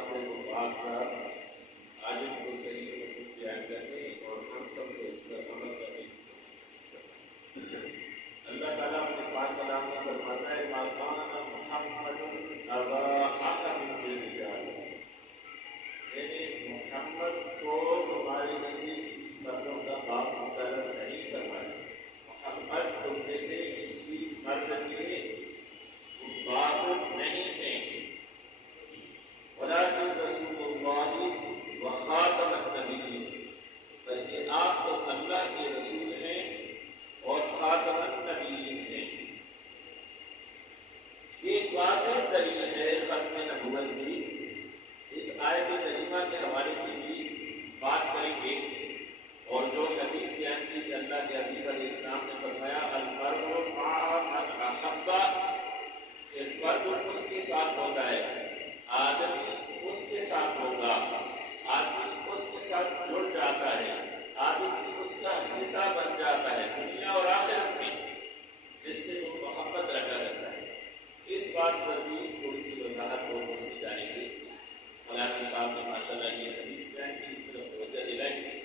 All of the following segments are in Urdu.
واسطے وہ پاک صاحب آج اس کو صحیح بیان کرنے اور ہم سب کو اس پر عمل کرنے کی اللہ تعالیٰ اپنے پاک کلام میں فرماتا ہے ما کان محمد ابا احد من الرجال، یعنی محمد کو تمہارے نصیب کسی مردوں کا باپ مقرر نہیں فرمایا، محمد تم میں سے کسی مرد کے باپ نہیں ہیں، ولکن رسول اللہ و خاتم النبیین، بلکہ آپ تو اللہ کے رسول ہیں اور خاتم النبیین ہیں۔ ایک واضح دلیل ہے ختم نبوت کی، اس آیت کریمہ کے حوالے سے بھی بات کریں گے، اور جو حدیث بیان کی کہ اللہ کے حبیب علیہ السلام نے فرمایا المرء مع من احب، فرد اس کے ساتھ ہوتا ہے، آدمی اس کے ساتھ ہوگا، آدمی اس کے ساتھ جڑ جاتا ہے، آدمی اس کا حصہ بن جاتا ہے دنیا اور آخرت میں، جس سے وہ محبت رکھا کرتا ہے۔ اس بات پر بھی تھوڑی سی وضاحت اور روشنی ڈالیں گے۔ مولانا صاحب نے ماشاء اللہ یہ حدیث بیان کی، اس طرف توجہ دلائیں گے۔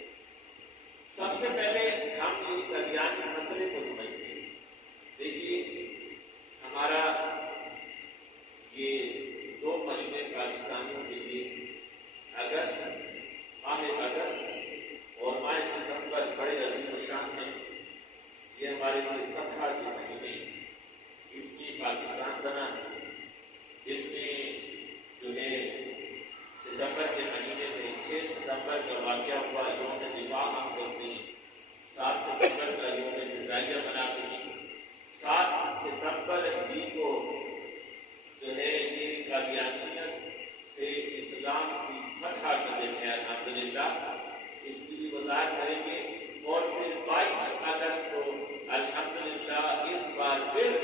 سب سے پہلے ہم یہ قادیان کے مسئلے کو سمجھتے ہیں۔ دیکھیے ہمارا یہ 2 مہینے پاکستانیوں کے لیے ماہ اگست اور ماہ ستمبر بڑے عظیم الشان ہیں۔ یہ ہمارے لیے فتح کے مہینے، اس میں پاکستان بنا، اس میں جو ہے ستمبر کے مہینے میں 6 ستمبر کا واقعہ ہوا، یوم دفاع ہم کرتے ہیں، 7 ستمبر کا یوم فضائیہ مناتے ہیں، 7 ستمبر ہی کو جو ہے یہ قادیانیت سے اسلام کی فتح کا دن ہے الحمدللہ، اس کی بھی وضاحت کریں گے۔ اور پھر 22 اگست کو الحمدللہ اس بار پھر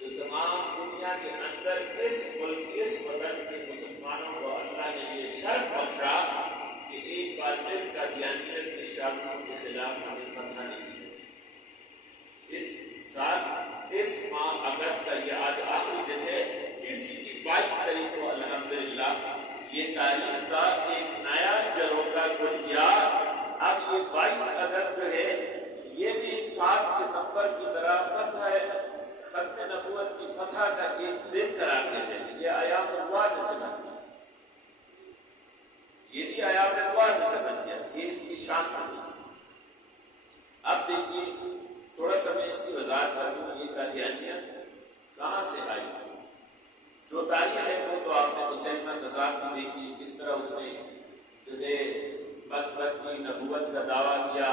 جو تمام دنیا کے اندر اس ملک اس وطن کے مسلمانوں کو اللہ نے یہ شرف بخشا کہ ایک بار پھر قادیانیت کے شاذوں کے خلاف ہمیں فتح نصیب ہے۔ اس سال اس ماہ اگست کا یہ آج آخری دن ہے، اسی کی 22 تاریخ کو الحمدللہ یہ تاریخ کا ایک نیا جروکا کھل گیا۔ اب یہ 22 اگست جو ہے یہ بھی 7 ستمبر کی طرح فتح ہے، ختم نبوت کی فتح کا ایک دن قرار دیتے ہیں۔ یہ ایام اللہ میں سے بن گیا، یہ بھی ایام اللہ میں سے بن گیا، یہ اس کی شان ہوگی۔ اب دیکھیے تھوڑا سا میں اس کی وضاحت کر دوں، یہ قادیانیت کہاں سے آئی؟ جو تاریخ ہے وہ تو آپ نے مسلمہ کذاب کی دیکھی، کس طرح اس نے جو ہے مکہ کی نبوت کا دعویٰ کیا،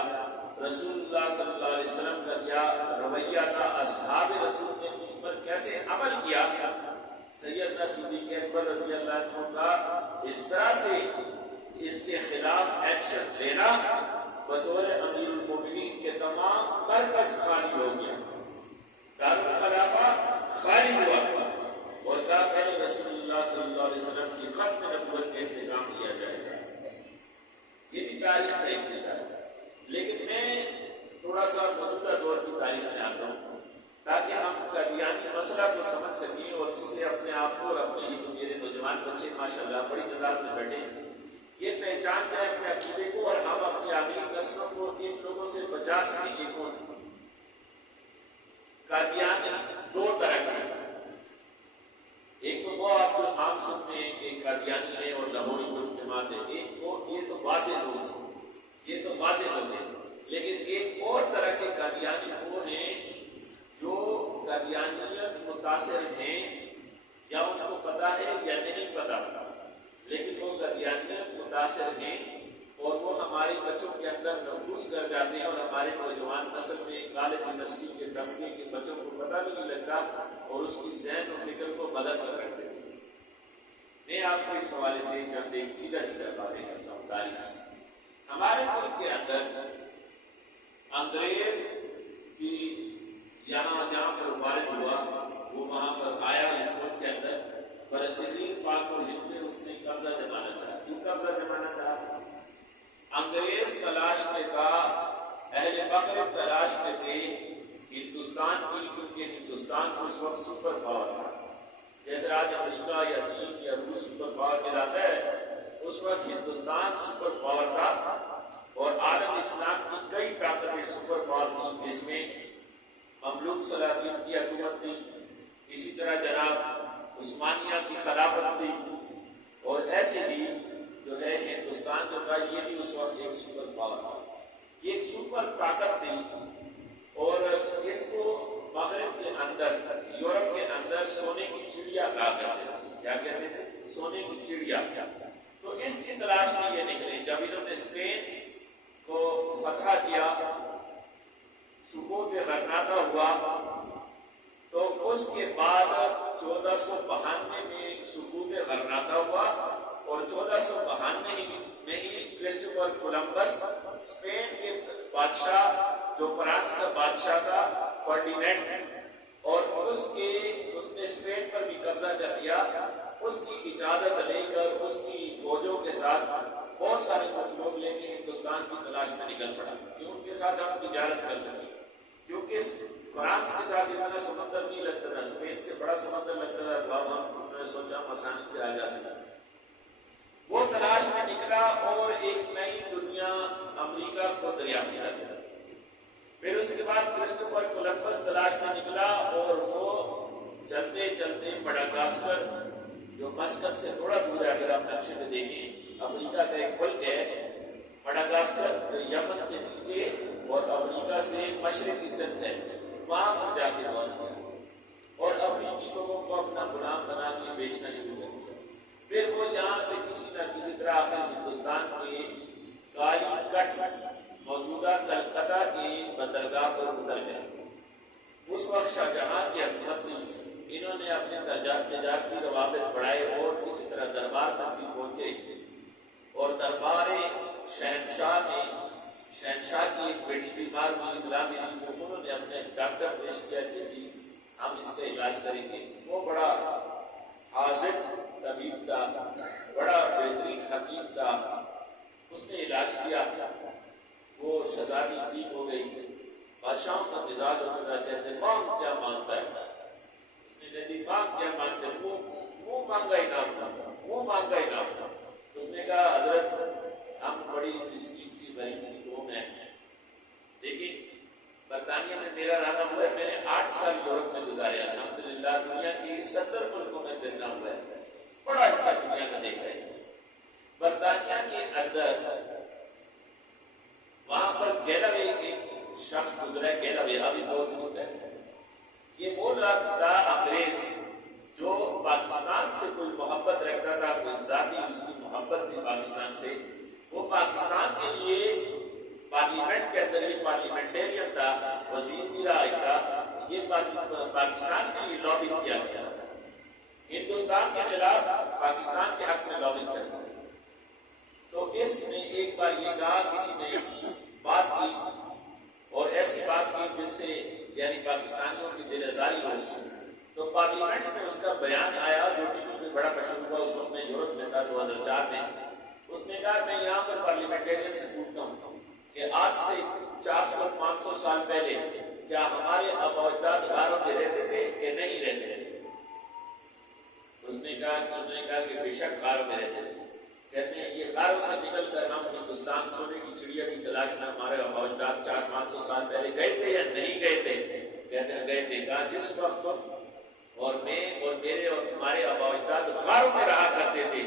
رسول اللہ صلی اللہ علیہ وسلم کا کیا رویہ تھا، اصحاب رسول نے اس پر کیسے عمل کیا، سیدنا صدیق اکبر رضی اللہ عنہ کا اس طرح سے اس کے خلاف ایکشن لینا، بطور امیر المومنین کے تمام مرکز خالی ہو گیا، دارالخلافہ خالی ہوا، اور کہا پہلے رسول اللہ صلی اللہ علیہ وسلم کی ختم نبوت کا انتظام کیا جائے گا۔ یہ بھی تاریخ کا ایک حصہ ہے، لیکن میں تھوڑا سا موجودہ دور کی تاریخ میں آتا ہوں تاکہ ہم قادیانی مسئلہ کو سمجھ سکیں، اور اس سے اپنے آپ کو اور اپنے میرے نوجوان بچے ماشاءاللہ بڑی تعداد میں بیٹھے یہ پہچان جائے اپنے عقیدے کو، اور ہم اپنی آگے نسلوں کو ان لوگوں سے بچا سکیں۔ یہ کون قادیانی 2 طرح کے، ایک تو وہ آپ جو عام سنتے ہیں کہ قادیانی ہے اور لاہوری گروپ جماعت ہے، ایک وہ یہ تو واضح لوگ ہیں، یہ تو واضح لوگ ہیں، لیکن ایک اور طرح کے قادیانی وہ ہیں جو قادیانیت متاثر ہیں، یا ان کو پتہ ہے یا نہیں پتہ، لیکن وہ قادیانیت متاثر ہیں، اور وہ ہمارے بچوں کے اندر محفوظ کر جاتے ہیں، اور ہمارے نوجوان نسل میں کالج یونیورسٹی کے طبقے کے بچوں کو پتہ بھی نہیں لگتا، اور اس کی ذہن و فکر کو بدل کر رکھتے ہیں۔ میں آپ کو اس حوالے سے چند ایک سیدھا باتیں کرتا ہوں تاریخ سے۔ ہمارے ملک کے اندر انگریز کی جہاں پر وارد ہوا، وہ وہاں پر آیا، اس ملک کے اندر برصغیر پاک و ہند میں اس نے قبضہ جمانا چاہا۔ کیوں قبضہ جمانا چاہا؟ انگریز تلاش میں تھا، اہل مغرب تلاش میں تھے ہندوستان کی، کیونکہ ہندوستان اس وقت سپر پاور تھا، جیسے آج امریکہ یا چین یا روس سپر پاور کہلاتا ہے، اس وقت ہندوستان سپر پاور تھا اور عالم اسلام کی کئی طاقتیں سپر پاور تھیں، جس میں مملوک سلاطین کی حکومت تھی، اسی طرح جناب عثمانیہ کی خلافت تھی، اور ایسے ہی جو ہے ہندوستان جو تھا یہ بھی اس وقت ایک سپر پاور تھا، یہ ایک سپر طاقت تھی، اور اس کو مغرب کے اندر، یورپ کے اندر سونے کی چڑیا کہا کرتے تھے۔ کیا کہتے تھے؟ سونے کی چڑیا۔ تو اس کی تلاش میں یہ نکلے۔ جب انہوں نے اسپین کو فتح کیا، سقوط غرناطہ ہوا، تو اس کے بعد 1492 میں سقوط غرناطہ ہوا، اور 1492 میں ہی کرسٹوفر کولمبس اسپین کے بادشاہ، جو فرانس کا بادشاہ تھا فرڈینینڈ، اور اس نے اسپین پر بھی قبضہ کر لیا، اس کی اجازت لے کر اس کی فوجوں کے ساتھ بہت سارے لوگ لے کے ہندوستان کی تلاش میں نکل پڑا کہ ان کے ساتھ ہم تجارت کر سکیں، کیونکہ فرانس کے ساتھ اتنا سمندر نہیں لگتا تھا، اسپین سے بڑا سمندر لگتا تھا، تو اب انہوں نے سوچا ہم آسانی سے آ جا سکتے۔ وہ تلاش میں نکلا اور ایک نئی دنیا امریکہ کو دریافت کر دیا۔ پھر اس کے بعد کرسٹوفر کولمبس تلاش میں نکلا، اور وہ چلتے چلتے مڈغاسکر، جو مسقط سے تھوڑا دور ہے، اگر آپ نقشے میں دیکھیں افریقہ کا ایک ملک ہے مڈغاسکر، جو یمن سے نیچے اور افریقہ سے مشرقی سطح ہے، وہاں پر جا کے پہنچ گیا اور افریقی لوگوں کو اپنا غلام بنا کے بیچنا شروع کر دیا۔ پھر وہ یہاں سے کسی نہ کسی طرح آخر ہندوستان کے کالی کٹ، موجودہ کلکتہ کی بندرگاہ پر اتر گئے۔ اس وقت شاہ جہاں کی حکومت میں انہوں نے اپنے تجارتی روابط بڑھائے اور کسی طرح دربار تک بھی پہنچے، اور دربار شہنشاہ کی ایک بیٹی بیمار ہوئی، اطلاع ملی، تو انہوں نے اپنے ڈاکٹر پیش کیا کہ جی ہم اس کا علاج کریں گے۔ وہ بڑا حاذق طبیب تھا، بڑا بہترین حکیم تھا، اس نے علاج کیا، وہ شہزادی ٹھیک ہو گئی۔ بادشاہوں کا مزاج ہوتا تھا، کہتے مام کیا مانگتا ہے، اس نے کہا جی مام کیا مانگتے ہیں، وہ مانگا انعام تھا، وہ مانگا انعام تھا۔ اس نے کہا حضرت ہم بڑی مسکین سی غریب سی قوم ہیں، دیکھیں برطانیہ میں میرا رہنا ہوا ہے، میں نے 8 سال یورپ میں گزارے، الحمدللہ دنیا کی 70 ملکوں میں پھرنا ہوا ہے، بڑا حصہ دنیا کا دیکھا ہے۔ برطانیہ کے اندر وہاں پر گیلاوے ایک شخص گزرا ہے، گیلاوے ابھی بہت چکا ہے، یہ بول رہا تھا انگریز جو پاکستان سے کوئی محبت رکھتا تھا، کوئی ذاتی اس کی محبت تھی پاکستان سے، وہ پاکستان کے لیے پارلیمنٹ کے اندر یہ پارلیمنٹیرین تھا، وزیر بھی رہا تھا، یہ پاکستان کے لیے لابنگ کیا گیا تھا، ہندوستان کے خلاف پاکستان کے حق میں لابنگ کرتا تھا۔ تو اس نے ایک بار یہ کہا، کسی نے بات کی اور ایسی بات کی جس سے یعنی پاکستانیوں کی دل آزاری ہوئی، تو پارلیمنٹ میں اس کا بیان آیا جو ٹی وی میں بڑا مشہور ہوا، اس وقت میں یورپ میں تھا 2004 میں۔ اس نے کہا میں یہاں پر پارلیمنٹیرین سے پوچھتا ہوں کہ آج سے 400-500 سال پہلے کیا ہمارے آبا و اجداد غاروں میں رہتے تھے کہ نہیں رہتے تھے؟ اس نے کہا کہ بے شک غاروں میں رہتے تھے۔ کہتے ہیں یہ غاروں سے نکل کر ہم ہندوستان سونے کی چڑیا کی تلاش میں ہمارے آبا و اجداد 400-500 سال پہلے گئے تھے یا نہیں گئے تھے؟ کہتے ہیں گئے تھے۔ کہا جس وقت تم اور میں اور میرے اور تمہارے آبا و اجداد غاروں میں رہا کرتے تھے،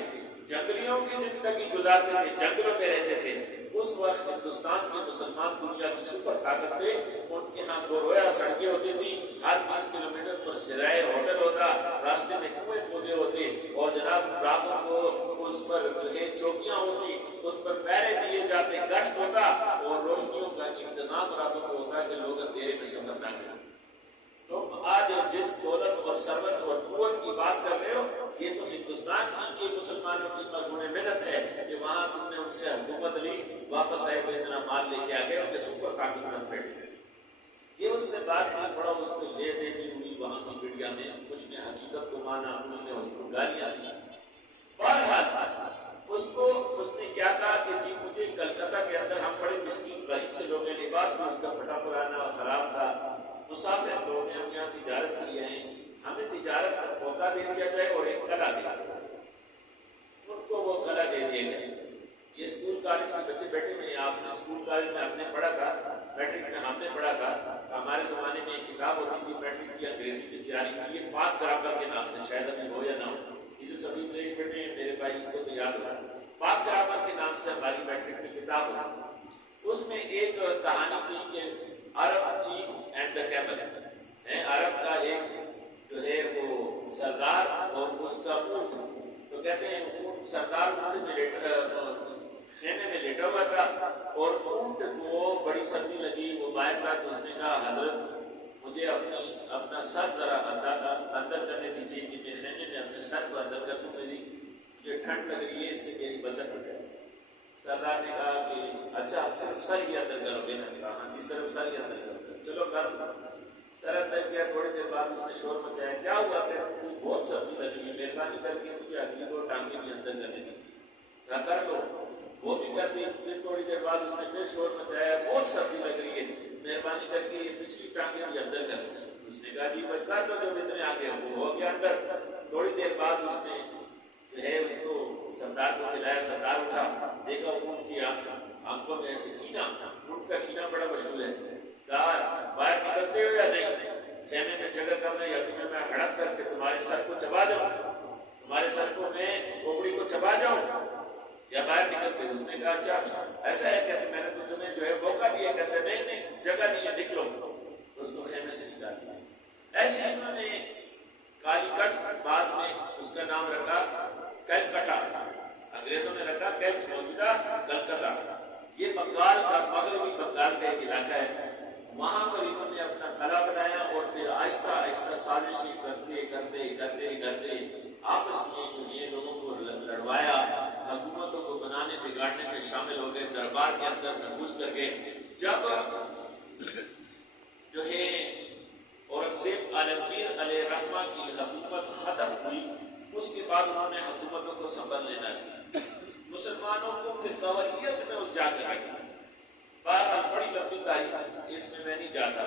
جنگلیوں کی زندگی گزارتے تھے، جنگلوں میں رہتے تھے، اس وقت ہندوستان کے مسلمان دنیا کی سپر طاقت تھے، ان کے ہاں دو رویا سڑکیں ہوتی تھی، ہر 20 کلومیٹر پر سرائے ہوٹل ہوتا، راستے میں کنویں پودے ہوتے، اور جناب راتوں کو اس پر چوکیاں ہوتی، اس پر پہرے دیے جاتے، گشت ہوتا، اور روشنیوں کا انتظام راتوں کو ہوتا کہ لوگ اندھیرے میں سفر نہ کریں۔ تم آج جس دولت اور ثروت اور قوت کی بات کر رہے ہو، یہ تو ہندوستان کے مسلمانوں کی مضمون محنت ہے کہ وہاں تم نے ان سے حکومت لی، واپس آئے تو اتنا مال لے کے آ گئے، ان کے سپر طاقت میں بیٹھ گئے۔ یہ اس نے بات کی، بڑا اس میں لے دے دی ہوئی وہاں کی میڈیا میں، کچھ نے حقیقت کو مانا، کچھ نے اس کو گالیاں دی۔ بہرحال اس نے کیا کہا کہ جی مجھے کلکتہ کے اندر ہم بڑے مسکین غریب سے لوگ ہیں، لباس بھی اس کا پھٹا پرانا خراب تھا، مسافر لوگ ہیں، ہم یہاں تجارت کے لیے ہیں، ہمیں تجارت کا موقع تمغہ دے دیا جائے اور ایک کلا دے دیا جائے. ان کو وہ کلا دے دیا گیا. یہ اسکول کالج کے بچے بیٹھے ہوئے ہیں. آپ نے اسکول کالج میں ہم نے پڑھا تھا, میٹرک میں ہم نے پڑھا تھا. ہمارے زمانے میں ایک کتاب ہوتی تھی میٹرک کی انگریزی کی تیاری کی, یہ پاک گرامر کے نام سے, شاید ابھی ہو یا نہ ہو. یہ جو سبھی انگلش بیٹھے ہیں میرے بھائی کو تو یاد ہوگا, پاک گرامر کے نام سے ہماری میٹرک کی کتاب ہوتی تھی. اس میں ایک کہانی تھی کہ عرب چیف اینڈ دا کیمل, عرب کا ایک جو ہے وہ سردار اور اس کا اونٹ. تو کہتے ہیں سردار خیمے میں لیٹا ہوا تھا اور اونٹ کو بڑی سردی لگی, وہ باہر تھا. تو اس نے کہا حضرت مجھے اپنا سر ذرا اندر کرنے دیجیے کہ میں خیمے میں اپنے سر کو اندر کر دوں, مجھے ٹھنڈ لگ رہی ہے, اس سے میری بچت ہو جائے. سردار نے کہا کہ اچھا آپ صرف سر ہی اندر کرو گے؟ میں نے کہا ہاں جی صرف سر ہی اندر کرو. چلو کر. سر اندر کیا, تھوڑی دیر بعد اس نے شور مچایا. کیا ہوا کہ بہت سردی لگی ہے, مہربانی کر کے مجھے اگلی 2 ٹانگیں بھی اندر کرنے دیجیے. کر لو, وہ بھی کر دی. پھر تھوڑی دیر بعد اس نے پھر شور مچایا, بہت سردی لگ رہی ہے, مہربانی کر کے یہ پچھلی ٹانگیں بھی اندر کر لو. اس نے کہا جی بس کر لو, جب اتنے آگے وہ ہو گیا اندر. تھوڑی دیر بعد اس نے جو ہے اس کو سردار کو کھلایا. سردار اٹھا, دیکھا اونٹ کی آنکھوں میں ایسے کینا, اونٹ کا کینا بڑا مشہور ہے. کہا باہر نکلتے ہو یا نہیں, خیمے میں جگہ کم ہے یا تمہیں میں ہڑپ کر کے تمہارے سر کو چبا جاؤں, تمہارے سر کو میں کھوپڑی کو چبا جاؤں, یا باہر نکلتے. اس نے کہا اچھا ایسا ہے کہ میں نے تو تمہیں جو ہے موقع دیا. کہتے نہیں جگہ نہیں ہے, نکلو. اس کو خیمے سے نکال دیا. ایسے ہی انہوں نے کالی کٹ, بعد میں اس کا نام رکھا کلکٹا, انگریزوں نے رکھا موجودہ کلکتہ. یہ بنگال کا, مغربی بنگال کا ایک علاقہ ہے. وہاں پر انہوں نے اپنا قلعہ بنایا اور پھر آہستہ آہستہ سازشیں کرتے کرتے کرتے کرتے آپس میں جو یہ لوگوں کو لڑوایا, حکومتوں کو بنانے بگاڑنے میں شامل ہو گئے, دربار کے اندر نفوذ کر گئے. جب جو ہے اورنگزیب عالمگیر علیہ الرحمہ کی حکومت ختم ہوئی, اس کے بعد انہوں نے حکومتوں کو سنبھال لینا ہے. مسلمانوں کو پھر قوریت میں الجھا کر رکھا. بہرحال بڑی لمبی تاریخ, اس میں نہیں جاتا.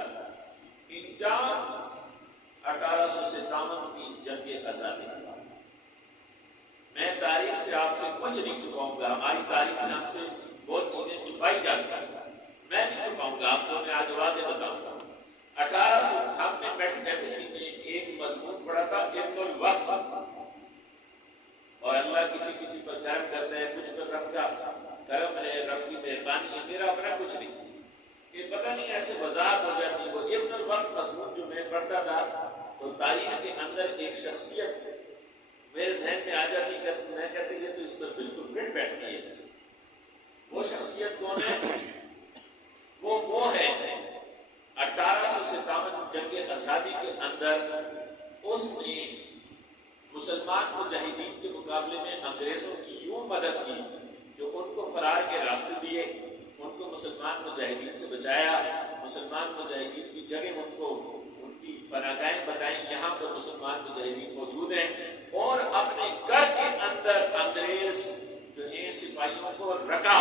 انجام 1857 کی جنگ آزادی. میں تاریخ سے آپ سے کچھ نہیں چھپاؤں گا, ہماری تاریخ سے ہم سے بہت چیزیں چھپائی جاتی ہیں, میں نہیں چھپاؤں گا, آپ کو میں آج واضح بتاؤں گا. 1800 ہم نے میٹرک ایف سی میں ایک مضمون پڑھا تھا ابن الوقت, اور اللہ کسی کسی پر کرم کرتا ہے, کچھ تو رب کا کرم ہے, رب کی مہربانی ہے, میرا اپنا کچھ نہیں. یہ پتہ نہیں ایسے وضاحت ہو جاتی. وہ ابن الوقت مضمون جو میں پڑھتا تھا تو تاریخ کے اندر ایک شخصیت میرے ذہن میں آ جاتی کہ میں کہتے یہ تو اس پر بالکل فٹ بیٹھتی ہے. وہ شخصیت کون ہے؟ وہ ہے 1857 جنگ آزادی کے اندر اس نے مسلمان مجاہدین کے مقابلے میں انگریزوں کی یوں مدد کی جو ان کو فرار کے راستے دیے, ان کو مسلمان مجاہدین سے بچایا, مسلمان مجاہدین کی جگہ ان کو ان کی پناہگاہیں بتائیں, یہاں پر مسلمان مجاہدین موجود ہیں, اور اپنے گھر کے اندر انگریز جو ہے سپاہیوں کو رکھا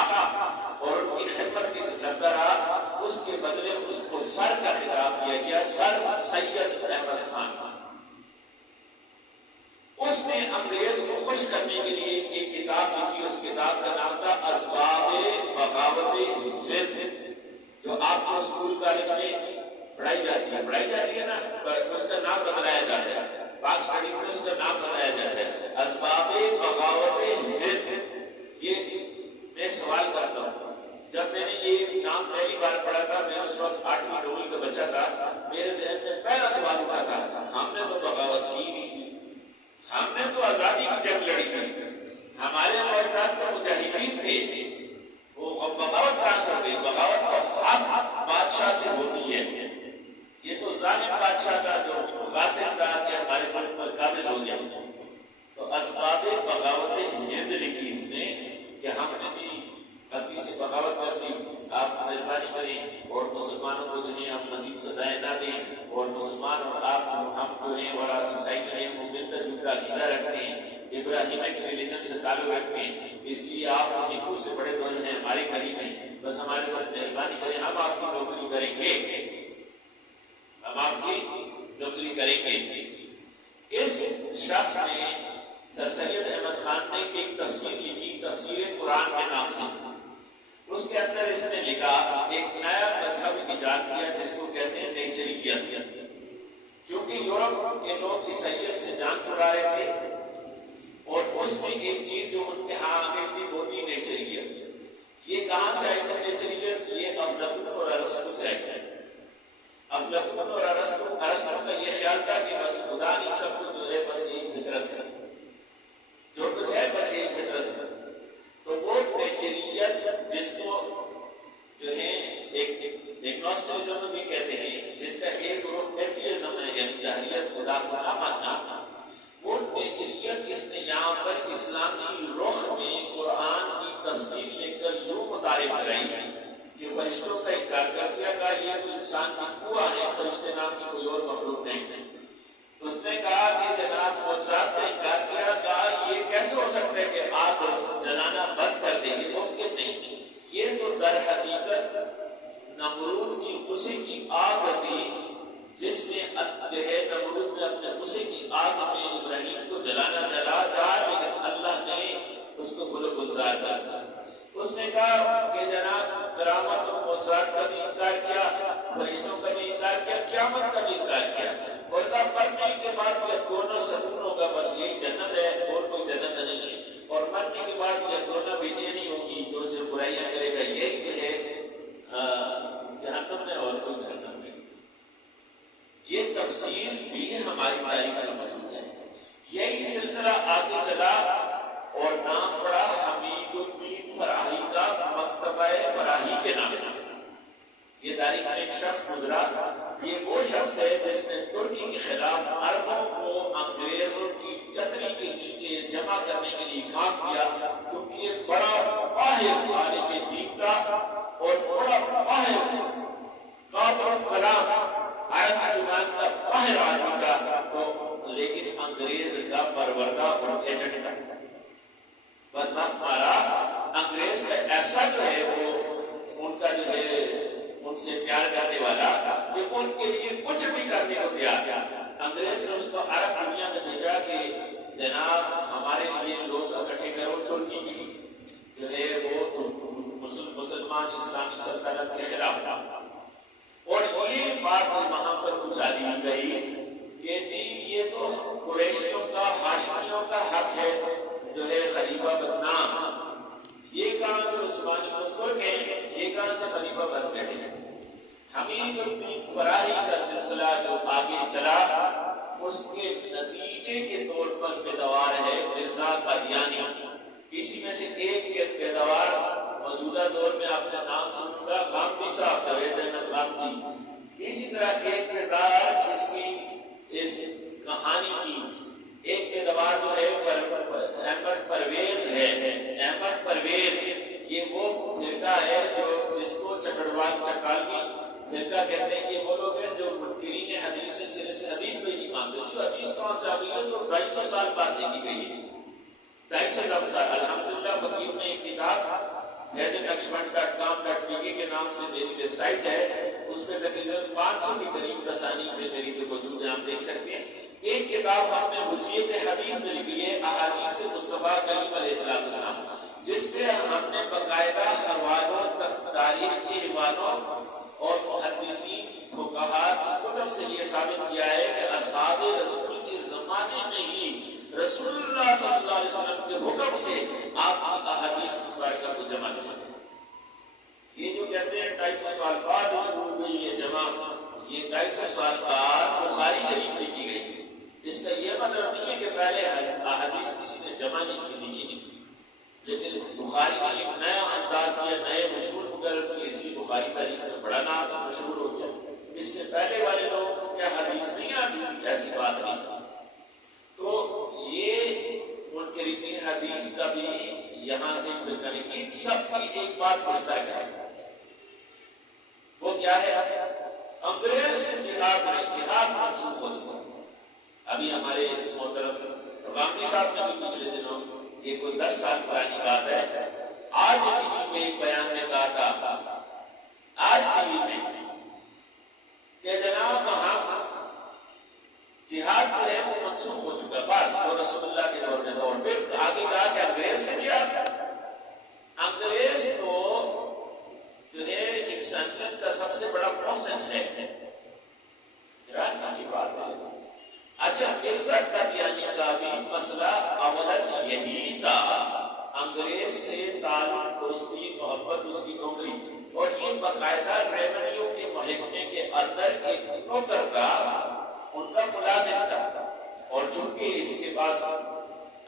اور ان کی خدمت کے لگتا رہا. اس کے بدلے اس کو سر کا خطاب دیا گیا, سر سید احمد خان. اس نے انگریز کو خوش کرنے کے لیے ایک کتاب لکھی, اس کتاب کا نام تھا اسباب بغاوت ہند, جو آپ کو اسکول کالج میں پڑھائی جاتی ہے نا, اس کا نام بتلایا جاتا ہے, پاک اسٹڈیز میں اس کا نام بتایا جاتا ہے, اسباب بغاوت ہند. یہ میں سوال کرتا ہوں, جب میں نے یہ نام پہلی بار پڑھا تھا, میں اس وقت 8ویں 9ویں کا بچہ تھا, میرے ذہن میں پہلا سوال اٹھا تھا, ہم نے تو بغاوت کی نہیں تھی, ہم نے تو آزادی کی جنگ لڑی تھی, ہمارے موجودات تو مجاہدین تھے, وہ بغاوت کہاں سے ہوئی؟ بغاوت تو حق بادشاہ سے ہوتی ہے. یہ تو ظالم بادشاہ تھا جو غاصب تھا کہ ہمارے ملک پر قابض ہو گیا. تو اسباب بغاوت ہند لکھی اس نے کہ ہم نے بھی غلطی سے بغاوت کر دی, آپ مہربانی کریں اور مسلمانوں کو جو ہے آپ مزید سزائیں نہ دیں, اور مسلمان اور آپ ہم جو ہیں اور آپ عیسائی جو ہیں وہ ملتا جلتا عقیدہ رکھتے ہیں, ابراہیمک ریلیجن سے تعلق رکھتے ہیں, اس لیے آپ ہندو سے بڑے تو ہیں ہمارے قریب ہیں, بس ہمارے ساتھ مہربانی کریں, ہم آپ کی نوکری کریں گے, ہم آپ کی نوکری کریں گے. اس سید احمد خان نے ایک تفسیر لکھی، تفسیر قرآن کے نام سے. اس کے اندر اس نے لکھا ایک نیا مذہب ایجاد کیا جس کو کہتے ہیں نیچریت. کیونکہ یورپ کے لوگ عیسائیت سے جان چھڑا رہے تھے اور اس میں ایک چیز جو ان کے ہاں آ گئی تھی وہ تھی نیچریت. یہ کہاں سے آئی تھی نیچریت؟ یہ افلاطون اور ارسطو سے آئی تھی. افلاطون اور ارسطو کا یہ خیال تھا کہ بس خدا نہیں، سب کچھ جو ہے بس ایک فطرت ہے، جو کچھ ہے بس ایک فطرت ہے. تو وہ نیچریت جس کو جو ہے ایک نوسٹرزم بھی کہتے ہیں، جس کا ایک رخ ایتھیزم ہے، یعنی دہریت، خدا کو نہ ماننا، وہ نیچریت اس نے یہاں پر اسلامی رخ میں قرآن کی تفسیر لے کر یوں متعارف کرائی کہ فرشتوں کا انکار کر دیا کہ یہ تو انسان کی قوہ ہے، فرشتے نام کی کوئی اور مخلوق نہیں. اس نے کہا کہ جناب معجزات کا انکار کیا، کہا یہ کیسے ہو سکتا ہے کہ آگ جلانا بند کر دیں گے؟ ممکن نہیں. یہ تو در حقیقت نمرود کی غصے کی آگ تھی، جس میں جو ہے نمرود نے اپنے غصے کی آگ میں ابراہیم کو جلانا چاہا، لیکن اللہ نے اس کو گل و گلزار کر دیا. اس نے کہا کہ جناب کرامت اور معجزات کا بھی انکار کیا، فرشتوں کا بھی انکار کیا، قیامت کا بھی انکار کیا، اور کہا مرنے کے بعد یہ دونوں سکون ہوگا، بس یہی جنت ہے اور کوئی جنت نہیں ہے، اور مرنے کے بعد یہ دونوں بے چینی ہوگی، جو برائیاں کرے گا یہی جو ہے جہنم میں اور کوئی جہنم میں. یہ تفسیر بھی ہماری تاریخ میں موجود ہے. یہی سلسلہ آگے چلا اور نام پڑا حمید الدین فراہی کا، مکتبہ فراہی کے نام سے. یہ تاریخ میں ایک شخص گزرا، یہ وہ شخص ہے جس نے ترکی کے خلاف عربوں کو انگریزوں کی چتری کے نیچے جمع کرنے کے لیے کام کیا، کیونکہ یہ بڑا ماہر عالم دین تھا اور بڑا ماہر قادر کلام عربی زبان کا ماہر عالم تھا. تو لیکن انگریز کا پروردہ اور ایجنٹ تھا. بدبخت مارا انگریز کا ایسا جو ہے وہ ان کا جو ہے ان سے پیار کرنے والا کہ ان کے لیے کچھ بھی کرنے کو تیار تھا. انگریز نے اس کو عرب دنیا میں بھیجا کہ جناب ہمارے لیے لوگ اکٹھے کرو، ترکی کی جو ہے وہ مسلمان اسلامی سلطنت کے خلاف تھا. اور یہ بات وہاں پر پہنچائی گئی کہ جی یہ تو قریشیوں کا، ہاشمیوں کا حق ہے جو ہے خلیفہ بننا. یہ کہاں سے عثمان بن ترک ہیں، یہ کہاں سے خلیفہ بن گئے ہیں. حمید الدین فراہی کا سلسلہ جو آگے چلا، اس کے نتیجے کے طور پر پیداوار ہے مرزا قادیانی. اسی میں سے ایک کے پیداوار موجودہ دور میں آپ نے نام سنوں گا، غامدی صاحب، جاوید احمد غامدی. اسی طرح ایک کردار اس کی اس کہانی کی ایک پیداوار جو ہے احمد پرویز ہے. احمد پرویز یہ وہ فرقہ ہے جو جس کو چکالوی فرقہ کہتے ہیں. یہ وہ لوگ ہیں جو منکرین حدیث سرے سے حدیث پہ نہیں مانتے. جو حدیث کہاں سے آ گئی ہے تو 250 سال بعد لکھی گئی ہے، 250 سال. الحمدللہ فقیر نے ایک کتاب hazenakshband.com.pk کے نام سے میری ویب سائٹ ہے، اس میں تقریباً 500 کی قریب تصانیف میری تو موجود ہیں، آپ دیکھ سکتے ہیں. ایک کتاب ہم نے حجیت حدیث میں لکھی ہے، احادیث مصطفیٰ کریم علیہ السلام، جس پہ ہم نے باقاعدہ حوالوں، تاریخ کے حوالوں اور محدثین فقہاء کی کتب سے یہ ثابت کیا ہے کہ اصحاب رسول کے زمانے میں ہی رسول اللہ صلی اللہ علیہ وسلم کے حکم سے آپ کی احادیث مبارکہ کو جمع کیا. یہ جو کہتے ہیں 250 سال بعد شروع ہوئی یہ جمع، یہ 250 سال بعد بخاری شریف لکھی گئی. اس کا یہ مطلب نہیں ہے کہ پہلے احادیث کسی نے جمع نہیں کی لکھی، لیکن بخاری نے ایک نیا انداز دیا، نئے مشہور مقرر کی، اس لیے بخاری تاریخ میں بڑا نام مشہور ہو گیا. اس سے پہلے والے لوگوں کو کیا حدیث نہیں آتی؟ ایسی بات نہیں. تو یہ منکرین حدیث کا بھی یہاں سے ذکر ہے. ان سب کی ایک بات مشترک ہے، وہ کیا ہے؟ انگریز سے جہاد نہیں، جہاد منسوخ ہو چکا. ابھی ہمارے محترم غامدی صاحب نے بھی پچھلے دنوں، یہ کوئی 10 سال پرانی بات ہے، آج ٹی وی میں ایک بیان میں کہا تھا، آج ٹی وی میں کہ جناب ہم جہاد جو ہے وہ منسوخ ہو چکا، بس وہ رسول اللہ کے دور میں دور پہ انگریز سے تعلق، دوستی، محبت، اس کی نوکری، اور یہ باقاعدہ ریونیو کے محکمے کے اندر ایک نوکر کا ان کا ملازم تھا، اور چونکہ اس کے پاس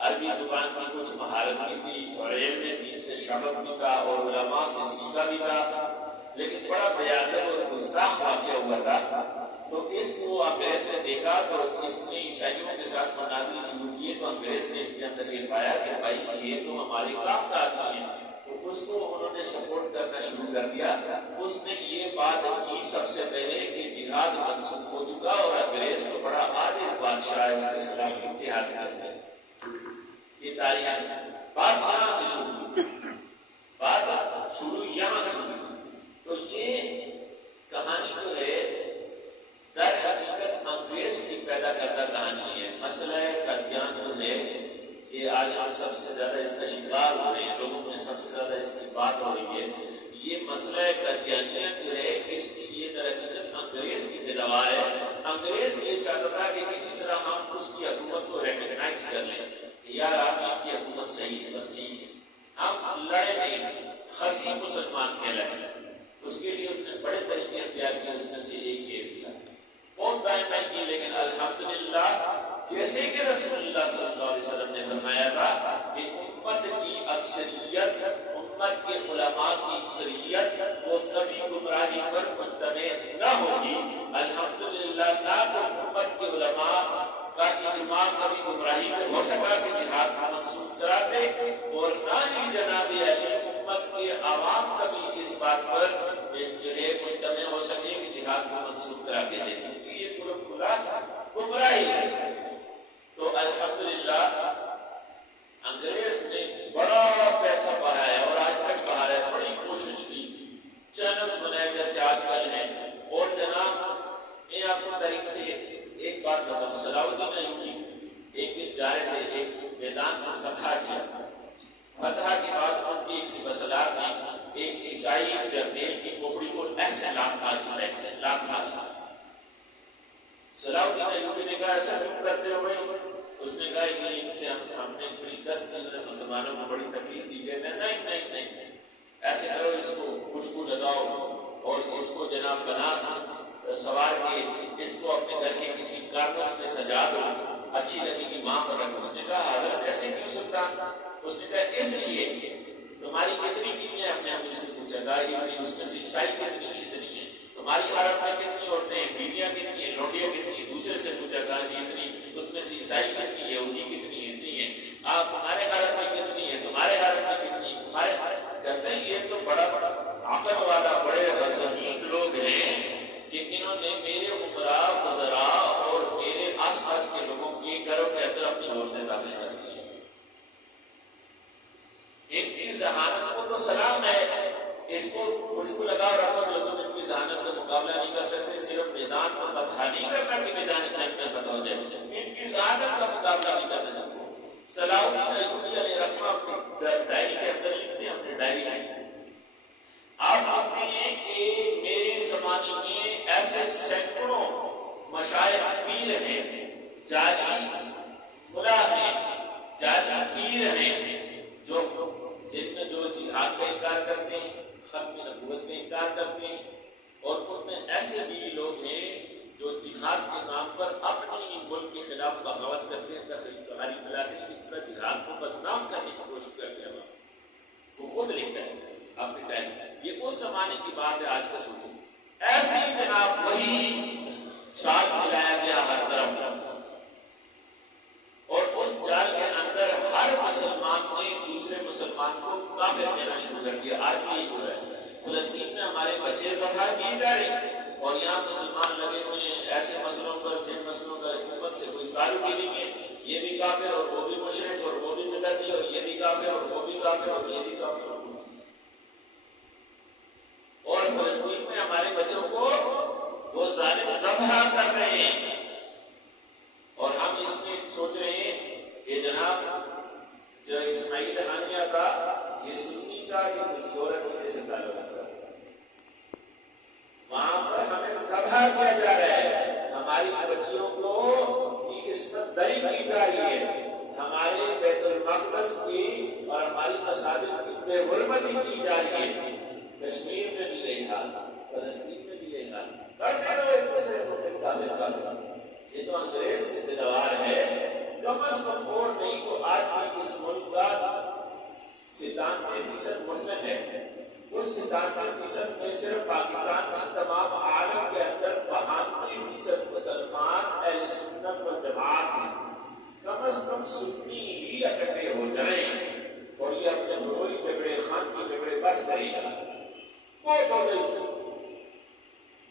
عربی زبان کی کچھ مہارت بھی تھی اور علم دین سے شغف بھی تھا اور علماء سے سیکھا بھی تھا، لیکن بڑا بیادب اور گستاخ واقعہ ہوا تھا۔ تو اس کو انگریز نے دیکھا تو اس نے عیسائیوں کے ساتھ مناظر شروع کیے، تو انگریز نے اس کے اندر یہ پایا کہ بھائی یہ تو ہمارے کام کا آدمی ہے، تو اس کو انہوں نے سپورٹ کرنا شروع کر دیا۔ اس نے یہ بات کی سب سے پہلے کہ جہاد منسوخ ہو چکا اور انگریز کو بڑا عادل بادشاہ ہے، اس کے خلاف اتحاد کرتے ہیں۔ یہ تاریخ بات یہاں سے شروع، بات شروع یہاں سے ہوئی۔ تو یہ کہانی جو ہے در حقیقت انگریز کی پیدا کردہ کہانی ہے۔ مسئلہ قادیان جو ہے یہ آج ہم سب سے زیادہ اس کا شکار ہو رہے ہیں، لوگوں میں سب سے زیادہ اس کی بات ہو رہی ہے۔ یہ مسئلہ قادیانیت جو ہے اس کی یہ در حقیقت انگریز کی پیداوار ہے۔ انگریز یہ چاہتا تھا کہ کسی طرح ہم اس کی حکومت کو ریکگنائز کر لیں، یار آپ کی حکومت صحیح ہے، بس ٹھیک ہے، ہم لڑے نہیں، خسی مسلمان کہلائے۔ اس کے لیے اس نے بڑے طریقے اختیار کیے، اس میں سے ایک یہ دیا، بہت دائیں بائیں کی، لیکن الحمدللہ جیسے کہ رسول اللہ صلی اللہ علیہ وسلم نے فرمایا تھا کہ امت کی اکثریت، امت کے علماء کی اکثریت وہ کبھی گمراہی پر مجتمع نہ ہوگی۔ الحمدللہ نہ تو امت کے علماء کا اجماع کبھی گمراہی پر ہو سکا کہ جہاد کو منسوخ کرا دے، اور نہ ہی جناب علی امت کے عوام کبھی اس بات پر جو ہے مجتمع ہو سکے کہ جہاد کو منسوخ کرا کے دے، کیونکہ یہ کھلا گمراہی ہے۔ تو الحمدللہ انگریز نے بڑا پیسہ بہایا اور آج تک بہا رہا ہے، بڑی کوشش کی، چینلز بنائے جیسے آج کل ہیں۔ اور جناب میں آپ کو تاریخ سے ایک بات بتاؤں، صلاح الدین ایوبی ایک دن جا رہے تھے، ایک میدان کو فتح کیا، فتح کے بعد ان کی ایک سپہ سالار نے ایک عیسائی جرنیل کی کھوپڑی کو ایسے لات ماری، لات ماری۔ صلاح الدین ایوبی نے کہا ایسا کیوں کرتے ہو بھائی؟ اس نے کہا کہ ان سے ہم نے کچھ شکست دی، مسلمانوں کو بڑی تکلیف دی گئی۔ نہیں نہیں نہیں، ایسے کرو، اس کو خوشبو لگاؤ اور اس کو جناب بناس سوار کے اس کو اپنے گھر کے کسی کارنس میں سجا دو، اچھی لگے گی، وہاں پر رکھو۔ اس نے کہا حضرت ایسے کیوں سلطان؟ اس نے کہا اس لیے تمہاری کتنی بیویاں، اپنے امی سے پوچھا گا، اس میں سے عیسائی کتنی اتنی ہیں، تمہاری حالت میں کتنی عورتیں، بیویاں کتنی ہیں، لوڈیاں کتنی، دوسرے سے پوچھا گا جی اتنی، اس میں سے عیسائی کتنی، یہودی کتنی اتنی ہیں، آپ تمہارے حالت میں کتنی ہے، تمہارے حالت میں کتنی، تمہارے کہتے ہیں یہ تو بڑا عقل والا، بڑے ذہین لوگ ہیں کہ انہوں نے میرے عمراء، وزراء اور میرے آس پاس کے لوگوں کے گھروں کے اندر اپنی عورتیں داخل کر دی ہیں۔ ان کی ذہانت کو تو سلام ہے، اس کو خوشبو لگاؤ رکھو، جو تم ان کی ذہانت کا مقابلہ نہیں کر سکتے، صرف میدان کو فتح نہیں کرنا کہ میدان جنگ میں فتح ہو جائے، ان کی ذہانت کا مقابلہ بھی کرنا سکو۔ صلاح الدین ایوبی علیہ رحمہ اپنی ڈائری کے اندر لکھتے ہیں، اپنی ڈائری میں آپ آتے ہیں کہ میرے زمانے میں ایسے سینکڑوں مشائخ پیر ہیں، جعلی ملا ہیں، جعلی پیر ہیں، جن میں جو جہاد کا انکار کرتے ہیں، ختم نبوت کا انکار کرتے ہیں، اور ان میں ایسے بھی لوگ ہیں جو جہاد کے نام پر اپنے ہی ملک کے خلاف بغاوت کرتے ہیں، تحریک ملاتے ہیں، اس طرح جہاد کو بدنام کرنے کی کوشش کرتے ہیں۔ وہ خود لکھتا ہے اپنے ٹائم، یہ اس زمانے کی بات ہے، آج کا سوچو۔ ایسے ہی جناب وہی جال پھیلایا گیا ہر طرف، اور اس جال کے اندر ہر مسلمان نے دوسرے مسلمان کو کافر کہنا شروع کر دیا۔ آج بھی یہی ہو رہا ہے، فلسطین میں ہمارے بچے ذبح کیے جا رہے ہیں، اور یہاں مسلمان لگے ہوئے ہیں ایسے مسئلوں پر جن مسئلوں کا حکومت سے کوئی تعلق ہی نہیں ہے، یہ بھی کافر اور وہ بھی مشرک اور وہ بھی بدعتی، اور یہ بھی کافر اور وہ بھی کافر اور یہ بھی کافر، اور فلسطین میں ہمارے بچوں کو وہ ظالم ذبح کر رہے ہیں، اور ہم اس میں سوچ رہے ہیں کہ جناب جو اسماعیل ہانیہ تھا یہ سنی کا کہ کچھ اور عقیدے سے تعلق رکھتا ہے، وہاں پر ہمیں ذبح کیا جا رہا ہے، ہماری بچیوں کو کی عصمت دری کی جا رہی ہے، ہمارے بیت المقدس کی اور ہماری مساجد کی بے حرمتی کی جا رہی ہے. کشمیر میں بھی یہی حال، فلسطین میں بھی یہی حال. کرتے رہو ایک دوسرے کو تعلق کرنا. یہ تو انگریز کے اقتدار ہے. کم از کم اور نہیں تو آج بھی اس ملک کا 97% مسلم ہے. اس 97% میں صرف پاکستان کا تمام عالم کے اندر 92% مسلمان اہل سنت والجماعت ہیں. کم از کم سنی ہی اکٹھے ہو جائیں اور یہ اپنے بڑوئی جھگڑے خان کے جھگڑے بس کرے گا. وہ تو نہیں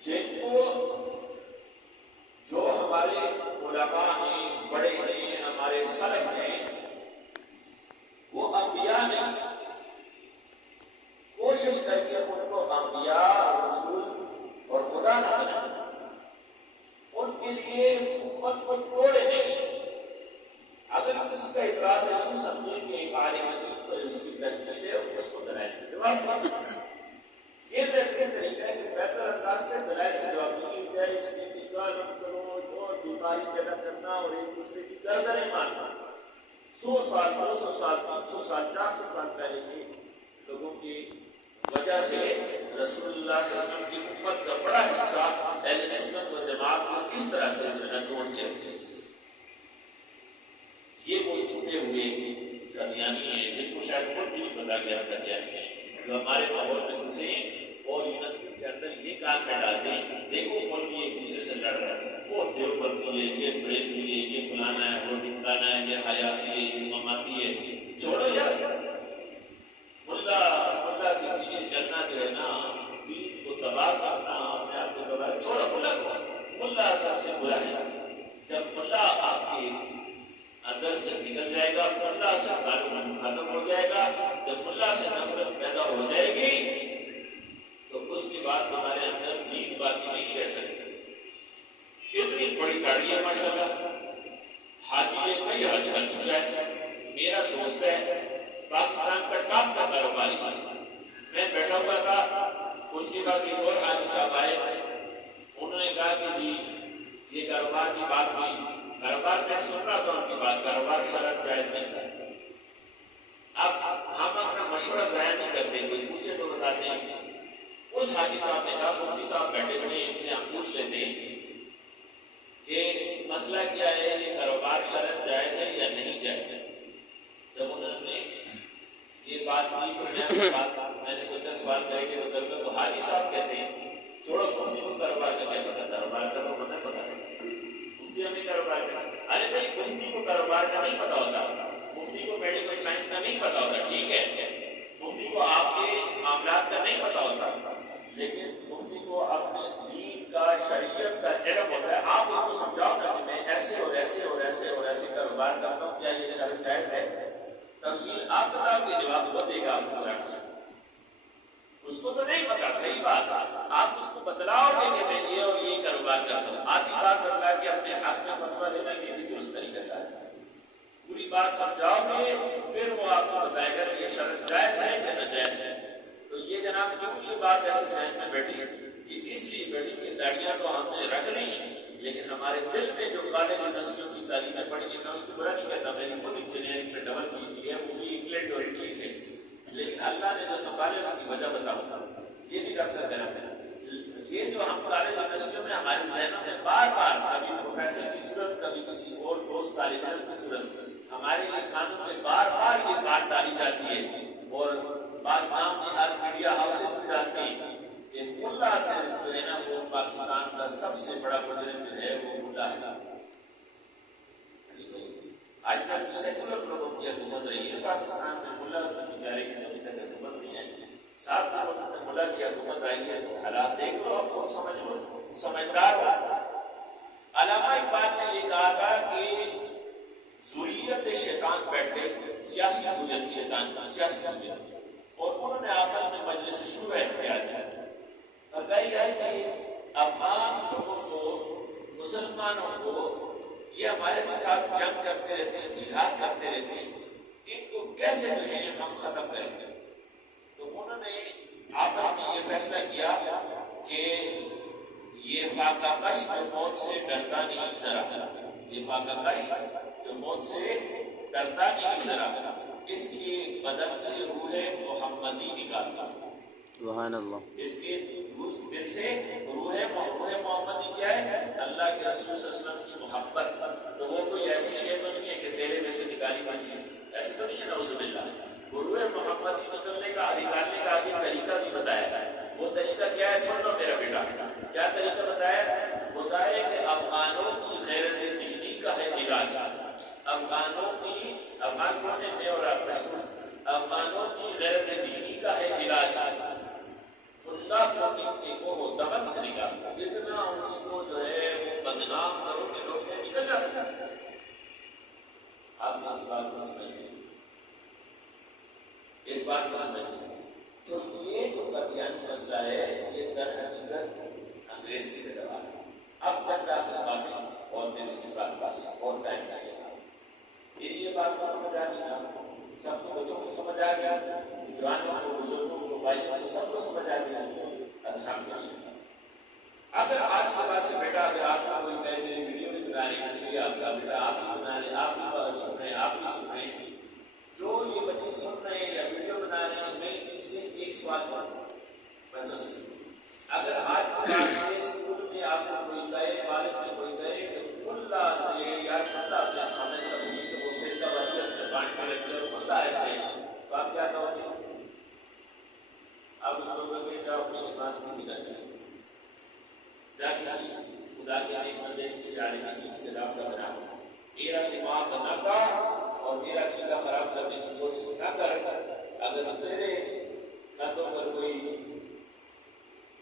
جن کو جو ہمارے علماء ہیں، بڑے ہیں، ہمارے سلف ہیں، وہ انبیاء نے کوشش کر کے ان کو انبیاء، رسول اور خدا نہ بنایا. ان کے لیے امت کو توڑے نہیں. اگر کسی کا اعتراض ہے تو سمجھیں کہ ایک عالم دین کو اس کی تنقید ہے اور اس کو دلائل سے جواب دیں. یہ بہترین طریقہ ہے کہ بہتر انداز سے دلائل سے جواب دیں. اس کی انتظار کرو اور بیماری پیدا کرنا اور ایک دوسرے کی گردنیں مارنا. 100 سال، 200 سال، 300 سال، 400 سال پہلے کے لوگوں کی وجہ سے رسول اللہ صلی اللہ علیہ وسلم کی امت کا بڑا حصہ اہل سنت و جماعت کو اس طرح سے توڑ کے رکھتے. یہ وہ چھپے ہوئے قادیانی ہیں جن کو شاید خود بھی نہیں پتا کہ ہم قادیانی ہیں، جو ہمارے ماحول میں گھسے اور یونیورسٹی کے اندر یہ کام میں ڈالتے ہیں. دیکھو کون بھی ایک دوسرے سے لڑ رہا ہے. وہ دیوبندی ہے، یہ بریلوی ہے، یہ فلانا ہے، وہ ٹھکانا ہے، یہ حیاتی ہے، یہ اماماتی ہے. چھوڑو یار، ملا کے پیچھے چلنا جو ہے نا، دین کو تباہ کرنا، اپنے آپ کو تباہ. چھوڑو ملا سب سے برا ہے. جب ملا آپ کے اندر سے نکل جائے گا، ملا سے تعلق ختم ہو جائے گا. جب ملا سے نفرت پیدا ہو جائے گی تو اس کے بعد ہمارے اندر دین باقی نہیں رہ سکتی. اتنی بڑی گاڑی ہے ماشاء اللہ. حاجی ہے، کئی حج کر چکا ہے. میرا دوست ہے پاکستان کا ٹاپ کا کاروباری. میں بیٹھا ہوا تھا، اس کے پاس ایک اور حاجی صاحب آئے. انہوں نے کہا کہ جی یہ کاروبار کی بات ہوئی. کاروبار میں سن رہا تھا ان کی بات، کاروبار شرط جائز نہیں تھا. اب ہم اپنا مشورہ ضائع نہیں کرتے، کوئی پوچھے تو بتاتے ہیں. اس حاجی صاحب نے کہا مفتی صاحب بیٹھے ہوئے ان سے ہم پوچھ لیتے ہیں کہ مسئلہ کیا ہے، یہ کاروبار شرط جائز ہے یا نہیں جائز ہے. جب انہوں نے یہ بات کی میں نے سوچا سوال کریں گے تو حاجی صاحب کہتے ہیں چھوڑو مفتی کو کاروبار کا کیا پتا، کاروبار کا تو پتہ پتا مفتی ہمیں کاروبار کا. ارے بھائی مفتی کو کاروبار کا نہیں پتا ہوتا، مفتی کو میڈیکل سائنس کا نہیں پتا ہوتا، ٹھیک ہے. مفتی کو آپ کے معاملات کا نہیں پتا ہوتا، لیکن مفتی کو اپنے دین کا، شریعت کا علم ہوتا ہے. آپ اس کو سمجھاؤ نا کہ میں ایسے اور ایسے اور ایسے اور ایسے کاروبار کرتا ہوں، کیا یہ شرط جائز ہے؟ تفصیل آپ بتاؤ کہ جواب وہ دے گا. آپ کو اس کو تو نہیں پتا، صحیح بات ہے. آپ اس کو بتلاؤ گے کہ میں یہ اور یہ کاروبار کرتا ہوں. آدھی بات بتلا کے اپنے حق میں فتویٰ لینا یہ بھی درست طریقہ کا ہے. پوری بات سمجھاؤ گے پھر وہ آپ کو بتائے گا کہ یہ شرط جائز ہے یا ناجائز ہے. تو یہ جناب کیوں یہ بات ایسے ذہن میں بیٹھی ہے کہ اس لیے بیٹھی کہ داڑیاں تو ہم نے رکھ لی، لیکن ہمارے دل میں جو کالج یونیورسٹیوں کی تعلیمیں پڑھی ہیں، میں اس کو برا نہیں کہتا. میں نے خود انجینئرنگ میں ڈبل کی ہے، وہ بھی انگلینڈ اور اٹلی سے. لیکن اللہ نے جو سنبھالے اس کی وجہ بتاؤں، یہ بھی رب کا کرم ہے. یہ جو ہم کالج یونیورسٹیوں میں ہمارے ذہنوں میں بار بار کبھی پروفیسر کی صورت، کبھی کسی اور دوست طالب علم کی صورت، ہمارے یہ قانون میں بار بار یہ بات ڈالی جاتی ہے. اور بعض نام نہاد میڈیا ہاؤسز بھی ڈالتے ہیں کہ ملا سے جو ہے نا وہ پاکستان کا سب سے بڑا مجرم جو ہے وہ ملا ہے. آج کل سیکولر لوگوں کی حکومت رہی ہے پاکستان میں، ملا بیچارے کی ابھی تک حکومت نہیں ہے. 7 سال میں ملا کی حکومت آئی ہے. تو حالات دیکھ لو، اب خود سمجھ لو، سمجھدار ہو. علامہ اقبال نے یہ کہا تھا کہ ذریت شیطان بیٹھ گئے، سیاسی ذریت شیطان کی، سیاسی ذریت. اور انہوں نے آپس میں مجلس شورا اختیار کیا. بتائی ہے کہ افغان لوگوں کو، مسلمانوں کو، یہ ہمارے ساتھ جنگ کرتے رہتے ہیں، جہاد کرتے رہتے ہیں، ان کو کیسے جو ہے ہم ختم کریں گے. تو انہوں نے آپس میں یہ فیصلہ کیا کہ یہ فاقہ کش جو موت سے ڈرتا نہیں ذرا، یہ فاقہ کش جو موت سے ڈرتا نہیں ذرا، اس کے بدن سے روح محمدی نکالتا، سبحان اللہ، اس کے دل سے روح محمدی کیا ہے؟ اللہ کے رسول صلی اللہ علیہ وسلم کی محبت. تو وہ کوئی ایسی شے تو نہیں ہے کہ تیرے میں سے نکالی کوئی چیز، ایسی تو نہیں ہے نعوذ باللہ. وہ روح محمدی نکلنے کا نکالنے کا آگے طریقہ بھی بتایا. وہ طریقہ کیا ہے؟ سن لو میرا بیٹا، کیا طریقہ بتایا؟ بتایا کہ افغانوں کی غیرت دینی کا ہے علاج. افغانوں کی افغانوں کی غیرت دینی کا ہے علاج. اللہ کو وہ دمن سے نکالتا، اتنا اس کو جو ہے وہ بدنام کرو کہ لوگ نکل جاتے ہیں. آپ نے اس بات کو سمجھیں، اس بات کو سمجھیں. تو یہ جو قدیانی مسئلہ ہے یہ در حقیقت انگریز کی طرف آ ہے. اب تک داخل باتیں اور پھر اسی بات پاس اور ٹائم لگے گا. یہ بات کو سمجھ آ گئی نا، سب کو بچوں کو سمجھ آ گیا، جوانوں کو، بزرگوں کو، بھائیوں کو، سب کو سمجھ آ گیا. الحمدللہ. اگر آج کے بعد سے بیٹا اگر آپ کو کوئی کہے میری ویڈیو نہیں بنا رہی، اس لیے آپ کا بیٹا آپ ہی بنا رہے، آپ ہی سن رہے ہیں، آپ ہی سن رہے ہیں، جو یہ بچے سن رہے ہیں یا ویڈیو بنا رہے ہیں، میں ان سے ایک سوال کروں. بچوں سے اگر آج کے بعد سے اسکول میں آپ کو کوئی کہے، کالج میں کوئی کہے کہ اللہ سے یا اللہ سے ہمیں تبدیل کے وہ پھر کا والی اپنے پانی میں رکھتے اور اللہ ایسے تو آپ کیا کہو گے؟ آپ اس کو کہیں جاؤ اپنی نماز کی نکل جائے، جا کسی خدا کے ایک بندے سے عالمی سے رابطہ بنا، میرا دماغ نہ کر اور میرا عقیدہ خراب کرنے کی کوشش نہ کر. اگر تیرے قدوں پر کوئی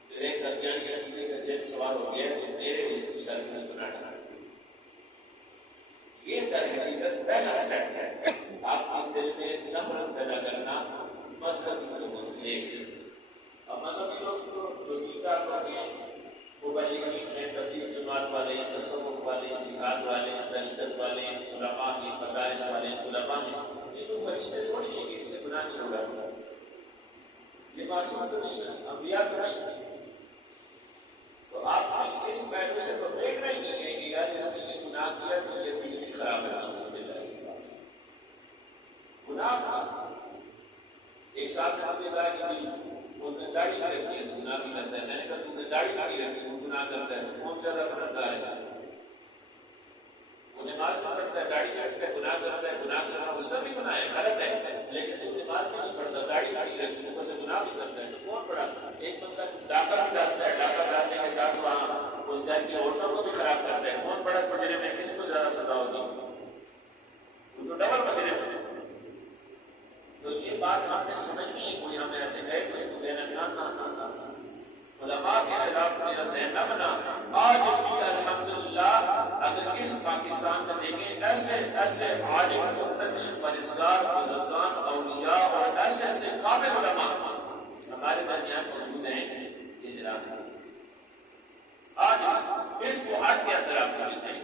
قدیانی کے عقیدے کا جن سوال ہو گیا تو میرے اس کو سرکس بنا ڈالا. یہ در حقیقت پہلا اسٹیپ ہے آپ کے دل میں نفرت پیدا کرنا مذہبی لوگوں سے. اب مذہبی لوگ جو دیندار لوگ ہیں، مبلغین ہیں، تبلیغ جماعت والے، تصوف والے، جہاد والے، طریقت والے، علماء ہیں، مدارس والے، طلباء ہیں، یہ کوئی فرشتے تھوڑی ہیں کہ ان سے گناہ نہیں ہوگا. یہ معصوم تو نہیں ہے، انبیاء تو نہیں ہے. تو آپ اس پہلو سے تو دیکھ رہے نہیں ہیں کہ یار اس نے یہ گناہ کیا تو یہ دل بھی خراب ہے. گناہ ایک ساتھ مجھے کہا کہ وہ نے داڑھی نہیں رکھی ہے تو گناہ بھی کرتا ہے. میں نے کہا تم نے داڑھی نہیں رکھی تو گناہ کرتا ہے، تو کون زیادہ گناہگار ہے؟ وہ نماز میں پڑھتا ہے، داڑھی رکھتا ہے، گناہ کرتا ہے. گناہ کرنا اس کا بھی گناہ ہے، غلط ہے، لیکن تم نماز میں نہیں پڑھتا، داڑھی نہیں رکھی، اوپر سے گناہ بھی کرتا ہے، تو کون پڑھا؟ ایک بندہ ڈاکہ بھی ڈالتا ہے، ڈاکہ ڈالنے کے ساتھ وہاں اس گھر کی عورتوں کو بھی خراب کرتا ہے. کون بڑا مجرم ہے؟ کس کو زیادہ سزا ہوگی؟ وہ تو ڈبل مجرم ہے. تو یہ بات ہم نے سمجھنی ہے. کوئی ہمیں ایسے کہے تو اس کو کہنا نہ علماء کے خلاف میرا ذہن نہ بنا. آج بھی الحمدللہ اگر اس پاکستان میں دیکھیں ایسے ایسے عالم، متقی، پرہیزگار، بزرگان، اولیاء اور ایسے ایسے قابل علماء ہمارے درمیان موجود ہیں کہ جناب آج اس کو ہاتھ کے اندر آپ کو ملتے ہیں.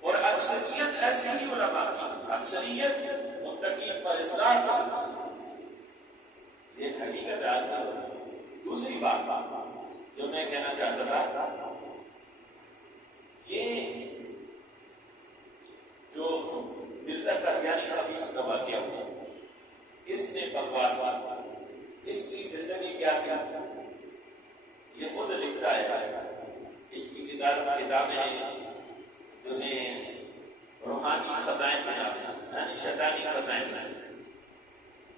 اور اکثریت ایسی ہی علماء کی، اکثریت متقی، پرہیزگار. یہ حقیقت آج کل. دوسری بات جو میں کہنا چاہتا تھا، یہ جو مرزا قادیانی خبیث کا واقعہ ہوا، اس نے بکواس کی، اس کی زندگی کیا تھی یہ خود لکھتا ہے. اس کی کتابیں جو ہیں روحانی خزائن کے نام سے، یعنی شیطانی خزائن ہیں.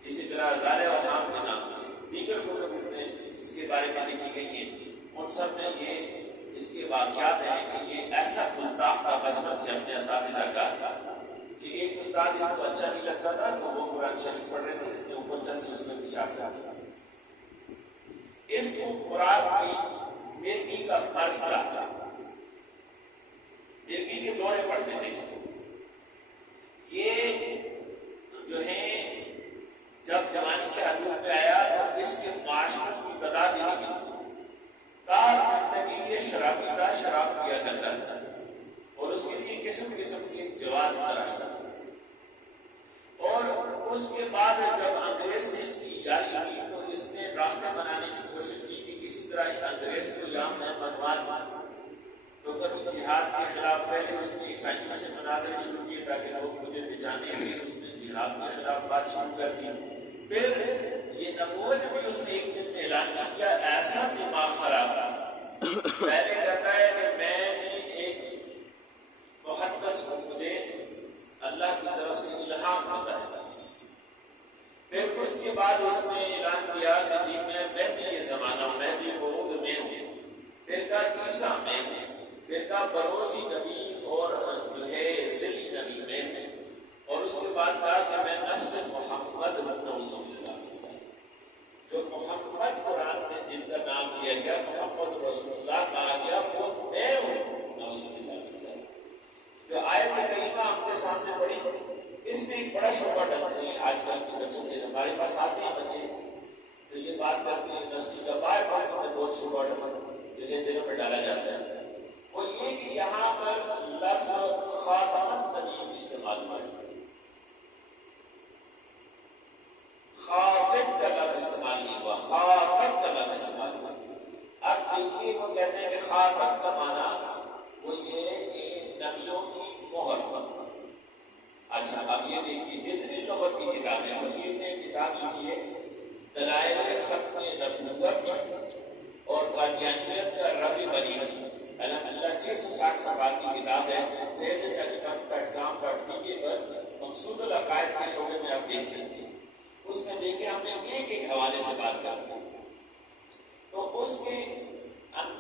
اسی طرح زارع اوہام کے نام سے دیگر کتب اس میں اس کے بارے میں لکھی گئی ہیں. ان سب میں یہ اس کے واقعات ہیں کہ یہ ایسا گستاخ تھا بچپن سے اپنے اساتذہ کا کہ ایک استاد اس کو اچھا نہیں لگتا تھا تو وہ قرآن شریف پڑھ رہے تھے، اس نے اوپر چل سے اس میں پیشاب کر دیا. اس کو قرآن کی مرغی کا فرض تھا، مرغی کے دورے پڑھتے تھے اس کو. یہ جو ہے جب جوانی کے حدود میں آیا تو اس کے معاشرت کی تعداد نہیں تا زندگی یہ شرابی کا شراب پیا کرتا تھا اور اس کے لیے قسم قسم کی جواز تراشتا تھا. اور اس کے بعد جب انگریز نے اس کی جاری کی تو اس نے راستہ بنانے کی کوشش کی کہ کسی طرح انگریز کو یہاں میں بنوا. تو کبھی جہاد کے خلاف پہلے اس نے عیسائیوں سے مناظرے شروع کیے تاکہ لوگ مجھے پہچانے. اس نے جہاد کے خلاف بات شروع کر دی. پھر یہ نبوت بھی اس نے ایک دن میں اعلان کیا. ایسا دماغ خراب رہا. پہلے کہتا ہے کہ میں جی ایک محدث ہوں, مجھے اللہ کی طرف سے الہام ہوتا ہے. پھر اس کے بعد اس نے اعلان کیا کہ جی میں مہدی یہ زمانہ ہوں, مہدی موعود میں ہوں. پھر کہا عیسیٰ میں ہوں. پھر کہا بروزی نبی اور جو ہے ذلی نبی میں ہوں. اور اس کے بعد کہا کہ میں نفس محمد نعوذ باللہ, جو محمد قرآن میں جن کا نام لیا گیا محمد رسول اللہ کہا گیا وہ میں ہوں نعوذ باللہ. جو آیت کریمہ ہم کے سامنے پڑھی اس میں ایک بڑا شعبہ ڈالتے ہیں. آج کل کے بچوں کے ہمارے پاس آتے ہیں بچے تو یہ بات کرتے ہیں یونیورسٹی کا بار بار میں بہت شعبہ جو ہے دلوں میں ڈالا جاتا ہے. وہ یہ کہ یہاں پر لفظ خاتم النبی استعمال ہوا ہے, خاتم کا لفظ استعمال نہیں ہوا, خاتم کا لفظ استعمال ہوا. اب دیکھیے وہ کہتے ہیں کہ خاتم کا معنی وہ یہ کہ نبیوں کی مہر. اچھا اب یہ دیکھیے جتنی لغت کی کتابیں فقیر نے کتاب لکھی ہے دلائل ختم نبوت اور قادیانیت کا ربی بلیغ, الحمدللہ 660 صفحات کی کتاب ہے. جیسے ٹی.وی پر مقصود العقائد کے شعبے میں آپ دیکھ سکتے ہیں. اس میں دیکھیں ہم نے ایک ایک حوالے سے بات کرتے ہیں. تو اس کے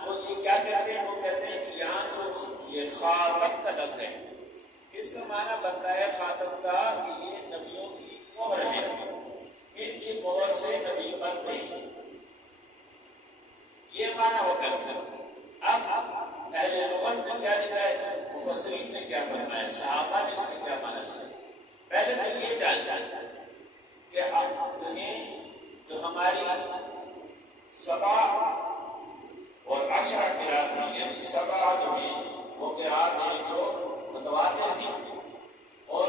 وہ یہ کیا کہتے ہیں, وہ کہتے ہیں کہ یہاں جو یہ خاتم کا لفظ ہے اس کا معنی بنتا ہے خاتم کا کہ یہ نبیوں کی مہر ہے, ان کی مہر سے نبی بنتے ہیں, یہ معنی ہو کرتا ہے. اب اہل لغت نے کیا لکھا ہے, مفسرین نے کیا فرمایا, صحابہ نے اس سے کیا معنی لیا. پہلے تو یہ جاننا کہ اب تمہیں جو ہماری 7 اور 10 قرات ہیں, یعنی 7 جو ہیں وہ قرات ہیں جو متواتر ہیں اور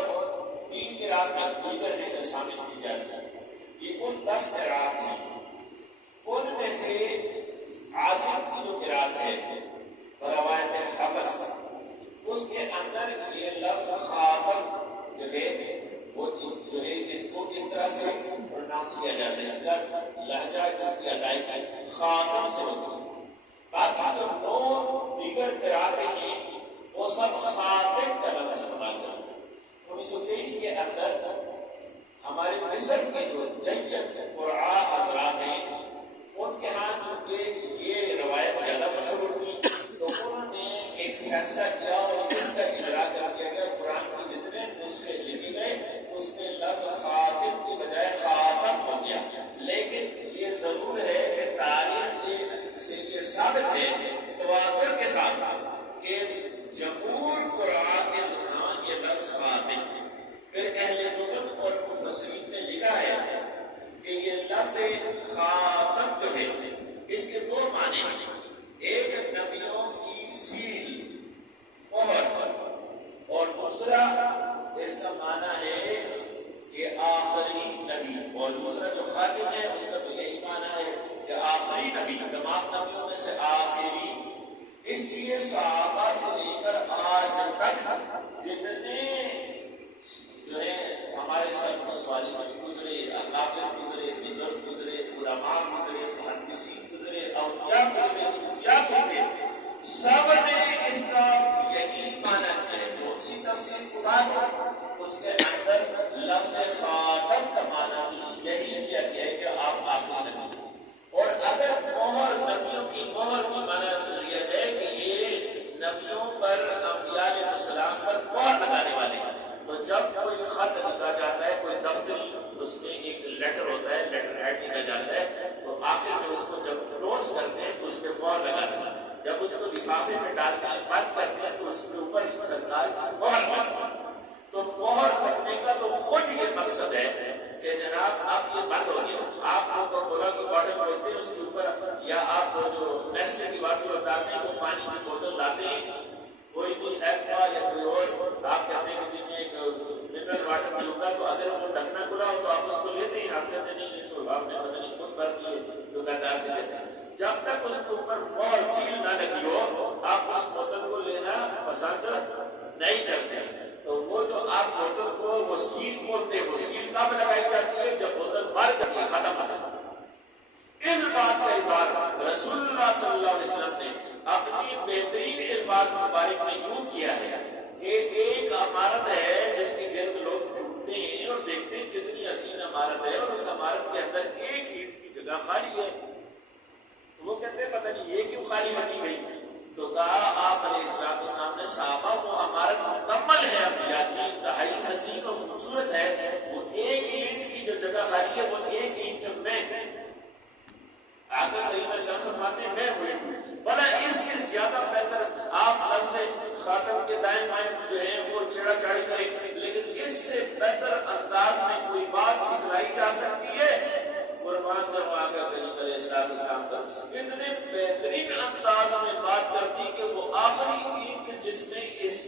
3 قرات میں دیگر ہیں جو شامل کی جاتی ہیں. یہ کل 10 قرات ہیں. ان میں سے عاصم کی جو قرات ہے روایت حفص, اس کے اندر یہ لفظ خاتم جو ہے وہ اس کو اس طرح سے پروناؤنس کیا جاتا ہے, اس کا لہجہ اس کی ادائیگی خاتم سے ہوتی ہے. باقی جو 9 دیگر قراتیں ہیں وہ سب خاتم کا لفظ استعمال کرتے ہیں. 1923 کے اندر ہمارے مصر کے جو جید قرآ حضرات ہیں ان کے ہاں چونکہ یہ روایت زیادہ مشہور تھی تو انہوں نے ایک فیصلہ کیا اور اس کا اجرا کر دیا گیا. قرآن کے جتنے نسخے لکھے گئے اس میں لفظ خاتم کی بجائے خاتم ہو گیا. لیکن یہ ضرور ہے کہ تاریخ سے یہ ثابت ہے تواتر کے ساتھ کہ جمہور قرآن کے دوران یہ لفظ خاتم ہے. پھر اہل لغت اور مفسرین نے لکھا ہے کہ یہ لفظ خاتم جو ہے اس کے 2 معنی ہیں. ایک نبیوں کی سیل مہر اور دوسرا اس کا معنی ہے کہ آخری نبی, اور دوسرا جو خاتم ہے اس کا تو یہی معنی ہے کہ آخری نبی, تمام نبیوں میں سے آخری. اس لیے صحابہ سے لے کر آج تک جتنے جو ہے ہمارے سب صالحین گزرے, اکابر گزرے, بزرگ گزرے, علماء گزرے, محدثین گزرے, اولیاء گزرے, صوفیاء گزرے, سب نے اس کا یہی معنی کیا ہے. کون سی تفسیر قرآن اس کے اندر لفظ خاتم کا معنی یہی کیا گیا ہے کہ آپ آخری نبی. اور اگر مہر نبیوں کی مہر کی معنی لیا جائے کہ یہ نبیوں پر انبیاء علیہ السلام پر مہر لگانے والے ہیں, تو جب کوئی خط لکھا جاتا ہے, کوئی دفتری اس میں ایک لیٹر ہوتا ہے, لیٹر ہیڈ لکھا جاتا ہے, تو آخر میں اس کو جب کلوز کرتے ہیں تو اس پہ مہر لگاتے ہیں. جب اس کو لفافے میں ڈالتے ہیں بند کرتے ہیں تو اس کے اوپر سرکار مہر لگاتے ہیں. تو مہر لگنے کا تو خود یہ مقصد ہے کہ جناب آپ یہ بند ہو گیا. آپ کو کولا کی باٹل ہوتے ہیں اس کے اوپر, یا آپ جو نیسلے کی باٹل اتارتے ہیں وہ پانی کی بوتل لاتے ہیں, کوئی بھی ایکوا یا کوئی اور آپ کہتے ہیں کہ جن میں ایک منرل واٹر بھی ہوگا تو اگر وہ ڈھکنا کھلا ہو تو آپ اس کو لیتے ہیں, آپ کہتے نہیں تو آپ نے پتہ نہیں خود بھر دیے دکاندار سے لیتے ہیں. جب تک اس کے اوپر مہر سیل نہ لگی ہو آپ اس بوتل کو لینا پسند نہیں کرتے. تو وہ جو آپ بوتل کو وہ سیل بولتے ہیں, وہ کب لگائی جاتی ہے؟ جب بوتل مر جاتی ہے، ختم ہو جاتی ہے۔ اس بات کا اظہار رسول اللہ صلی اللہ علیہ وسلم نے اپنی بہترین الفاظ مبارک میں یوں کیا ہے کہ ایک عمارت ہے جس کے گرد لوگ گھومتے ہیں اور دیکھتے ہیں کتنی حسین عمارت ہے، اور اس عمارت کے اندر ایک اینٹ کی جگہ خالی ہے، تو وہ کہتے ہیں پتہ نہیں یہ کیوں خالی رکھی گئی؟ تو کہا آپ علیہ السلام نے صحابہ وہ عمارت مکمل ہے انبیاء کی، انتہائی حسین اور خوبصورت ہے، وہ ایک اینٹ کی جو جگہ خالی ہے وہ ایک اینٹ میں آگے کریم صاحب فرماتے ہیں میں ہوئی بلا اس سے زیادہ بہتر آپ لفظ خاتم کے دائیں بائیں جو ہیں وہ چڑا چڑی کریں، لیکن اس سے بہتر انداز میں کوئی بات سکھلائی جا سکتی ہے؟ قربان جب آقا کریم علیہ السلام کا اتنے بہترین انداز میں بات کرتی کہ وہ آخری اینٹ جس نے اس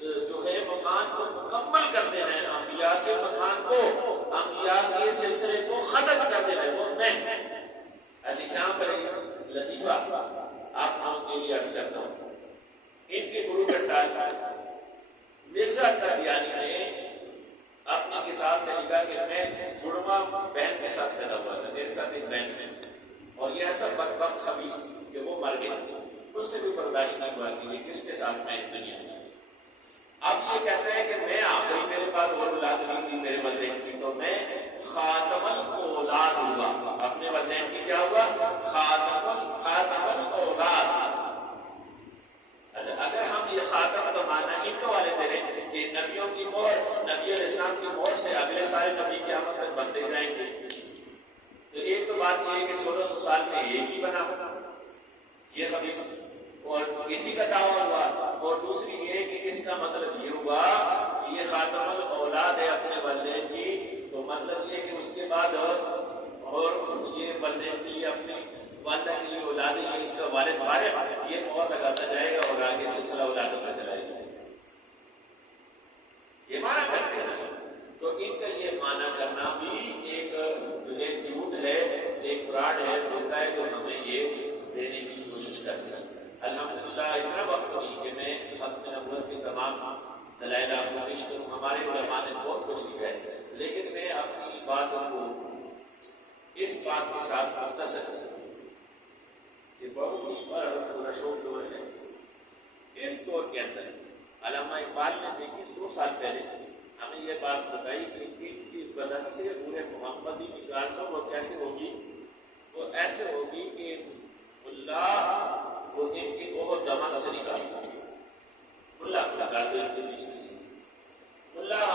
جو ہے مکان کو مکمل کر دینا ہے، انبیاء کے مکان کو، انبیاء کے سلسلے کو ختم کر دینا ہے، وہ میں اچھا یہاں پر لطیفہ آپ لوگوں کے لیے عرض کرتا ہوں۔ ان کے گرو گھنٹال مرزا قادیانی نے اپنی کتاب میں لکھا کہ میں جڑواں بہن کے ساتھ پیدا ہوا تھا، میرے ساتھ ایک بہن ہے، اور یہ ایسا بدبخت خبیث کہ وہ مر گیا، اس سے بھی برداشت نہیں ہوا کہ یہ کس کے ساتھ میں دنیا میں۔ اب یہ کہتا ہے کہ میں آخری میرے پاس اور اولاد نہیں تھی میرے والدین کی، تو میں خاتم الاولاد ہوا، اپنے والدین کی کیا ہوا؟ خاتم الاولاد۔ اچھا اگر ہم یہ خاتم کا معنی ان کو والے دے رہے ہیں کہ نبیوں کی مہر، نبی علیہ السلام کی مہر سے اگلے سارے نبی قیامت تک بنتے جائیں گے، تو ایک تو بات یہ ہے کہ 1400 سال میں ایک ہی بنا یہ خبیث، اور اسی کا دعویٰ ہوا، اور دوسری یہ کہ اس کا مطلب یہ ہوا کہ یہ خاتم الاولاد ہے اپنے والدین کی، تو مطلب یہ کہ اس کے بعد اور یہ والدین کی اپنی والدہ کے لیے اولاد ہے، اس کا والد فارغ، یہ مہر لگاتا جائے گا اور آگے سلسلہ اولادوں کا چلائے گا، یہ معنی کرتے ہیں۔ تو ان کا یہ معنی کرنا بھی ایک جو ہے جھوٹ ہے، ایک فراڈ ہے، دھوکہ ہے، جو ہمیں یہ دینے کی کوشش کرتے ہیں۔ الحمدللہ اتنا وقت نہیں کہ میں ختم نبوت کے تمام دلائل آپ کو پیش کروں، ہمارے علماء نے بہت کچھ لکھا ہے، لیکن میں اپنی باتوں کو اس بات کے ساتھ مختصر کہ بہت ہی بڑا شوق دور ہے، اس دور کے اندر علامہ اقبال نے دیکھی 100 سال پہلے ہمیں یہ بات بتائی کہ ان کی بدن سے روح محمدی نکالنا وہ کیسے ہوگی؟ وہ ایسے ہوگی کہ اللہ وہ ان کی بہت دمن سے نکالتا ہے، اللہ نکالتے ان کے پیچھے سے۔ اللہ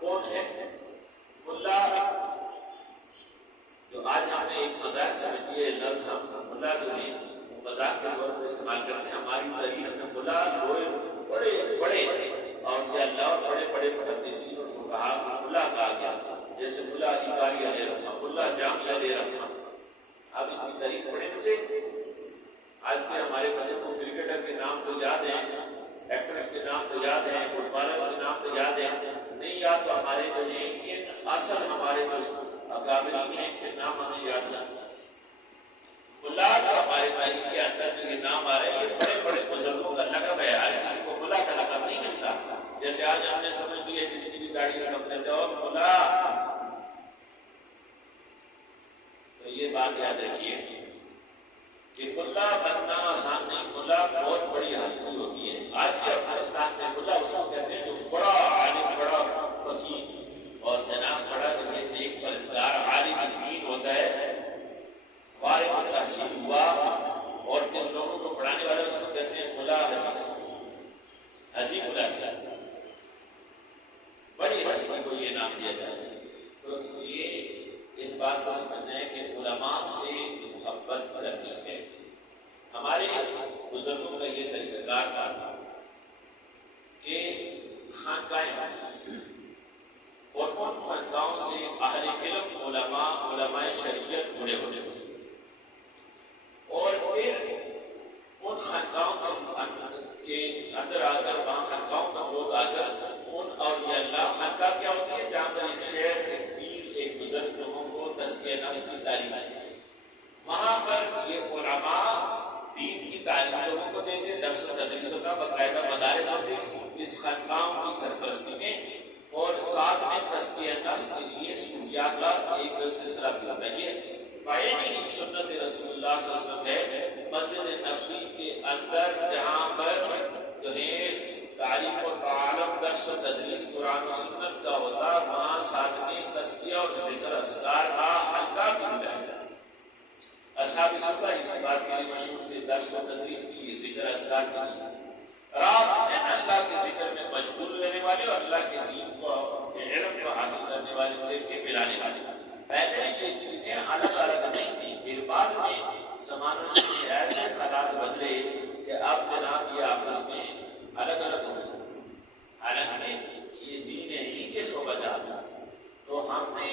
کون ہے؟ اللہ جو آج ہم نے ایک مذاق سمجھیے لفظ، ہم اللہ جو ہے مذاق کے طور پر استعمال کرتے ہیں، ہماری تاریخ میں اللہ لوگ بڑے بڑے اور اللہ اور بڑے بڑے محدثین کو کہا اللہ کہا گیا، جیسے اللہ علی قاری علیہ رحمہ، اللہ جامع علیہ رحمہ۔ آپ ان کی تاریخ پڑھیں مجھے، آج کے ہمارے بچوں کو کرکٹر کے نام تو یاد ہیں، ایکٹرس کے نام تو یاد ہیں، فٹ بالرس کے نام تو یاد ہیں، نہیں یاد تو ہمارے جو ہیں ان اصل ہمارے جو اکابرین ہیں کہ نام ہمیں یاد نہ۔ اللہ کا ہمارے تاریخ کے اندر جو یہ نام آ رہے ہیں یہ بڑے بڑے بزرگوں کا لقب ہے، آج کسی کو خدا کا لقب نہیں ملتا، جیسے آج ہم نے سمجھ لیا جس کی بھی داڑھی کا لقب لیتے اور خدا، تو یہ بات یاد رکھیے کہ ملا بننا آسان نہیں، ملا بہت بڑی ہستی ہوتی ہے۔ آج بھی افغانستان میں ملا اس کو کہتے ہیں جو بڑا عالم، بڑا فقیر اور جناب بڑا جو ہے ایک پرہیزگار عالم دین ہوتا ہے، فارغ التحصیل ہوا، اور جن لوگوں کو پڑھانے والے اس کو کہتے ہیں ملا حجی ملا سے، بڑی ہستی کو یہ نام دیا جاتا ہے۔ تو یہ اس بات کو سمجھنا ہے کہ علماء سے محبت کرنی ہے۔ ہمارے بزرگوں کا یہ طریقہ کار تھا کہ خانقاہیں اور ان خانقاہوں سے اہل علم علماء شریعت جڑے ہوتے تھے، اور پھر ان خانقاہوں کے اندر آ کر وہاں خانقاہوں میں لوگ آ کر ان اولیاء اللہ، خانقاہ کیا ہوتی ہے؟ جہاں پر ایک شیخ، ایک پیر، ایک بزرگ لوگوں کو تزکیہ نفس کی تعلیم ہے، وہاں پر یہ علماء دین کی تعلیم لوگوں کو دیتے، درس و تدریس کا باقاعدہ مدارس ہوتے، اس خانقاہوں کی سرپرستی میں اور ساتھ میں تزکیہ نفس کے لیے صوفیاء کا ایک سلسلہ بھی ہوتا ہے. یہ بعینی ہی سنت رسول اللہ صلی اللہ علیہ وسلم ہے. مسجد نبوی کے اندر جہاں پر جو ہے تعلیم و تعلم درس و تدریس قرآن و سنت کا ہوتا، وہاں ساتھ میں تزکیہ اور ذکر اذکار کا حلقہ بھی بنایا جاتا. اصحاب صفہ اس بات کے لیے مشہور تھے، درس و تدریس کے لیے، ذکر اذکار کے لیے. رات میں اللہ کے ذکر میں مشغول رہنے والے اور اللہ کے دین کو علم کو حاصل کرنے والے کو دیکھ کے ملانے والے. پہلے یہ چیزیں الگ الگ نہیں تھیں، پھر بعد میں زمانوں میں ایسے حالات بدلے کہ اب جناب یہ آپس میں الگ الگ ہو گئے. حالانکہ یہ دین ہی کے شعبہ جات تھا. تو ہم نے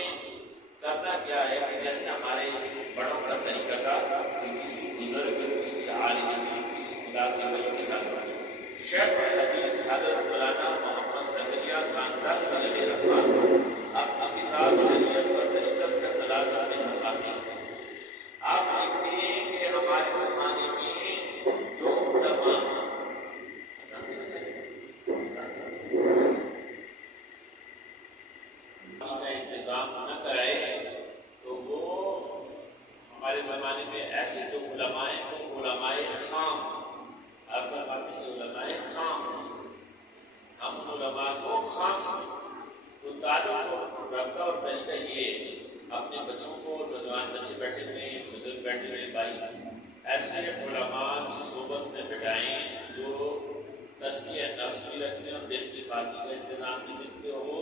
کرنا کیا ہے کہ جیسے ہمارے بڑوں کا طریقہ تھا کہ کسی بزرگ، کسی عالم دین، کسی خدا کے ولی کے ساتھ شیخ حدیث حضرت مولانا محمد زکریا خاندان علیہ رحمۃ اپنی کتاب شریعت و طریقت کا خلاصہ میں فرماتے ہیں. آپ دیکھتے ہیں کہ ہمارے زمانے میں جو علماء کا انتظام نہ کرائے تو وہ ہمارے زمانے میں ایسے جو علماء ہیں وہ علماء خام، آپ کا بات ہے علماء خام، ہم علماء کو خام سمجھتے. تو تعلق رابطہ اور طریقہ یہ اپنے بچوں کو، نوجوان بچے بیٹھے ہوئے ہیں، بزرگ بیٹھے ہوئے بھائی، ایسے علماء کی صحبت میں بٹھائیں جو تزکیہ نفس بھی رکھتے ہیں اور دل کی پاکی کا انتظام بھی دیتے ہو،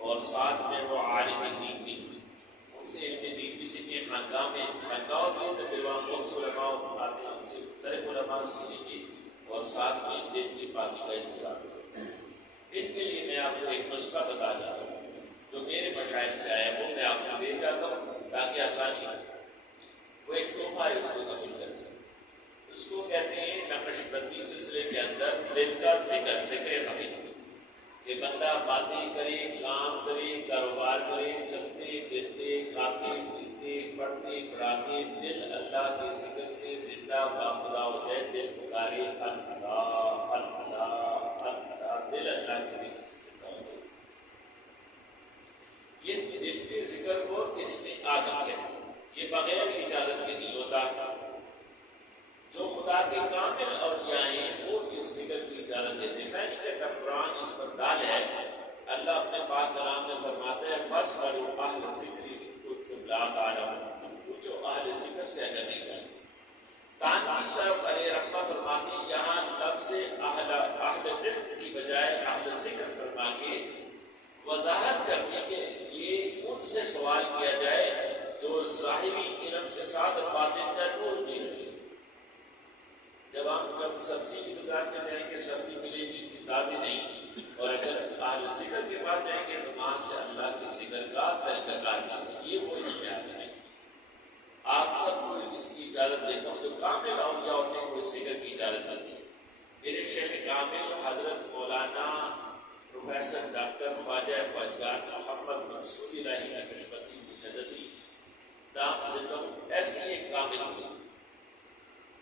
اور ساتھ میں وہ عالم دین بھی، ان سے علم دین بھی سیکھیں. خانقاہ میں خانقاہ ہوتی ہے تو پھر وہاں بہت سے علماء آتے ہیں، ان سے مختلف علماء سے سیکھیں اور ساتھ میں دل کی پاکی کا انتظام کریں. اس کے لیے میں آپ کو ایک نسخہ بتا جاتا ہوں جو میرے مشاہد سے آیا، وہ میں آپ کو دے جاتا ہوں تاکہ آسانی ہو. وہ ایک تحفہ ہے، اس کو قبول کرتے ہیں. اس کو کہتے ہیں نقش بندی سلسلے کے اندر دل کا ذکر، ذکر خفی، کہ بندہ باتیں کرے، کام کرے، کاروبار کرے، چلتے پھرتے، کھاتے پیتے، پڑھتے پڑھاتے دل اللہ کے ذکر سے زندہ باخدا ہو جائے. دل پکارے اللہ اللہ اللہ، دل اللہ کے ذکر سے زندہ ہو جائے. یہ دل کے ذکر کو اسم اعظم کہتے ہیں. یہ بغیر اجازت کے نہیں ہوتا. جو خدا کے کامل اولیاء ہیں وہ اس ذکر کی اجازت دیتے ہیں. میں نہیں کہتا قرآن اس پر دال ہے. اللہ اپنے پاک کلام میں فرماتا ہے فاسألوا اہل الذکر ان کنتم لا تعلمون، تم پوچھو اہل ذکر سے اگر نہیں جانتے. تانوی صاحب علیہ رحمہ فرماتے ہیں یہاں لفظ اہل علم کی بجائے اہل ذکر فرما کے وضاحت کرنے کے یہ ان سے سوال کیا جائے جو ظاہری علم کے ساتھ باطن کا نور نہیں رکھتے. جب ہم سبزی کی دکان میں جائیں گے سبزی ملے گی، کتابیں نہیں، اور اگر اہل ذکر کے پاس جائیں گے تو وہاں سے اللہ کے ذکر کا طریقہ کار ملے گا. یہ وہ اس میں حاضر ہے. آپ سب کو اس کی اجازت دیتا ہوں. جو کامل اولیاء ہوتے ہیں وہ اس ذکر کی اجازت دیتے ہیں. میرے شیخ کامل حضرت مولانا پروفیسر ڈاکٹر خواجہ خواجگان محمد منصور الہی نقشبندی مجددی دام ذکر ایسے ایک کامل ہوئی.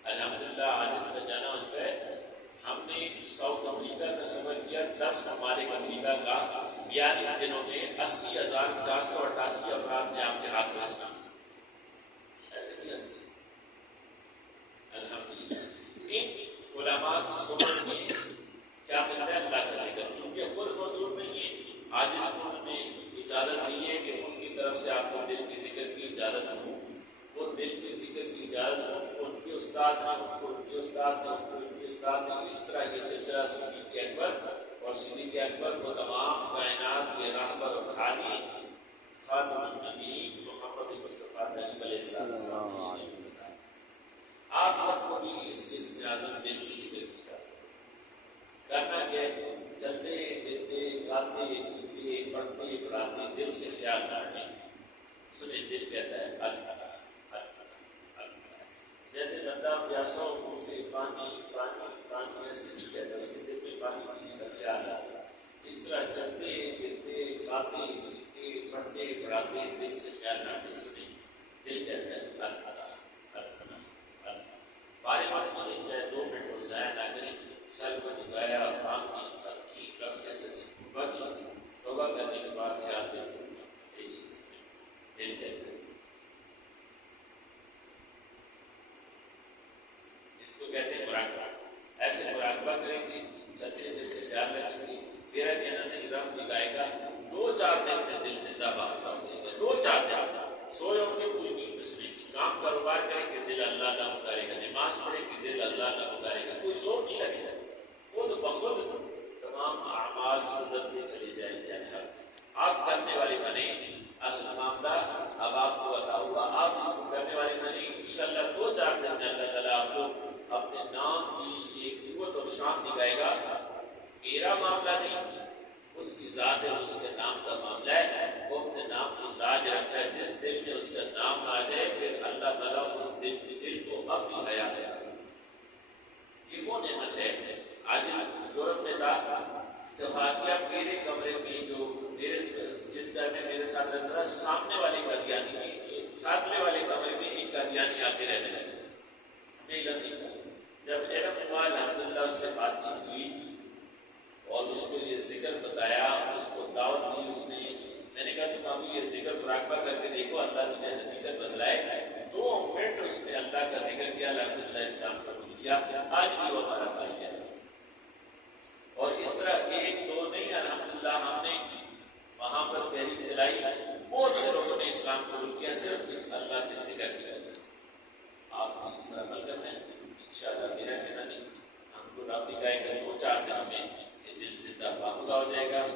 الحمدللہ عاجز کا جانا ہوتا ہے. ہم نے ساؤتھ افریقہ کا سفر کیا، 10 ممالک افریقہ کا. 42 دنوں میں 80,488 افراد نے آپ کے ہاتھ میں اسلام ایسے کیا. الحمدللہ ان علماء کی صحبت میں کیا ملتا ہے؟ اللہ کا ذکر. چونکہ خود موجود نہیں ہے، عاجز کو انہوں نے اجازت دی ہے کہ ان کی طرف سے آپ کو دل کے ذکر کی اجازت ہو. وہ دل کے ذکر کی اجازت ہو. ان کے استاد نے ان کے استاد نے اس طرح یہ سلسلہ صدیق اکبر اور صدیق اکبر کو تمام کائنات کے راہبر و خالی خاتم النبیین محمد مصطفیٰ علیہ السلام نے بتایا. آپ سب کو بھی اس اسم اعظم دل کی ذکر کی جاتی ہے. کرنا کیا ہے؟ چلتے پھرتے کھاتے پیتے پڑھتے پڑھاتے دل سے خیال کرنے. سنیں دل کہتا ہے اللہ. جیسے بندہ پیاسا ہو منہ سے پانی پانی پانی ایسے نہیں کہتا، اس کے دل میں پانی پینے کا خیال آتا. اس طرح چلتے پھرتے کھاتے پیتے پڑھتے پڑھاتے دل سے خیال آتے. سنیں دل کہتا ہے بارے بات ملے چاہے 2 منٹ اور ضائع نہ کریں. سر کو جھکایا، کام کی کب سے سچی توبہ کی توبہ کرنے کے بعد خیال رکھوں گا یہ چیز دل کہتے ہیں، اس کو کہتے ہیں مراقبہ. ایسے مراقبہ کریں گے، چلتے چلتے خیال رکھیں گے. میرا کہنا نہیں، رب دکھائے گا 2-4 دن میں دل زندہ بہت ہو جائے گا. 2-4 دن سوئے ہوں گے پوری نیند اس میں، کام کاروبار کریں کہ دل اللہ نہ پکارے گا، نماز پڑھیں کہ دل اللہ نہ پکارے گا، کوئی زور نہیں لگے گا، خود بخود تمام اعمال سدھرتے چلے جائیں گے. آپ کرنے والے بنے، اصل معاملہ اب آپ کو بتا ہوگا، آپ اس کو کرنے والے بنے، انشاءاللہ 2-4 دن میں اللہ تعالیٰ آپ کو اپنے نام کی ایک قوت اور شان دکھائے گا. میرا معاملہ نہیں، اس کی ذات ہے، اس کے نام کا معاملہ ہے. وہ اپنے نام کو تاج رکھتا ہے، جس دل میں اس کا نام آ جائے پھر اللہ تعالیٰ اس دل کو اب بھی حیات ہے. یہ وہ نعمت ہے. آج یورپ میں تھا اتفاقیہ، میرے کمرے میں جو جس گھر میں میرے ساتھ رہتا تھا، سامنے والے قادیانی کی سامنے والے کمرے میں ایک قادیانی آ کے رہنے لگے. ہمیں علم نہیں تھا. جب علم ہوا الحمدللہ اس سے بات چیت ہوئی اور اس کو یہ ذکر بتایا، اس کو دعوت دی. اس نے، میں نے کہا تم ابھی یہ ذکر مراقبہ کر کے دیکھو، اللہ تجھے حقیقت بدلائے. 2 منٹ اس نے اللہ کا ذکر کیا، الحمدللہ اسلام قبول کیا. آج بھی وہ ہمارا بھائی ہے. اور اس طرح 1-2 نہیں، الحمدللہ ہم نے وہاں پر تحریک چلائی، بہت سے لوگوں نے اسلام قبول کیا صرف اس اللہ کے ذکر کی وجہ سے. آپ بھی اس پر عمل کرنا ہے انشاءاللہ. میرا کہنا نہیں، ہم کو رب دکھائے گا 2-4 دنوں میں یہ دل زندہ باخدا ہو جائے گا.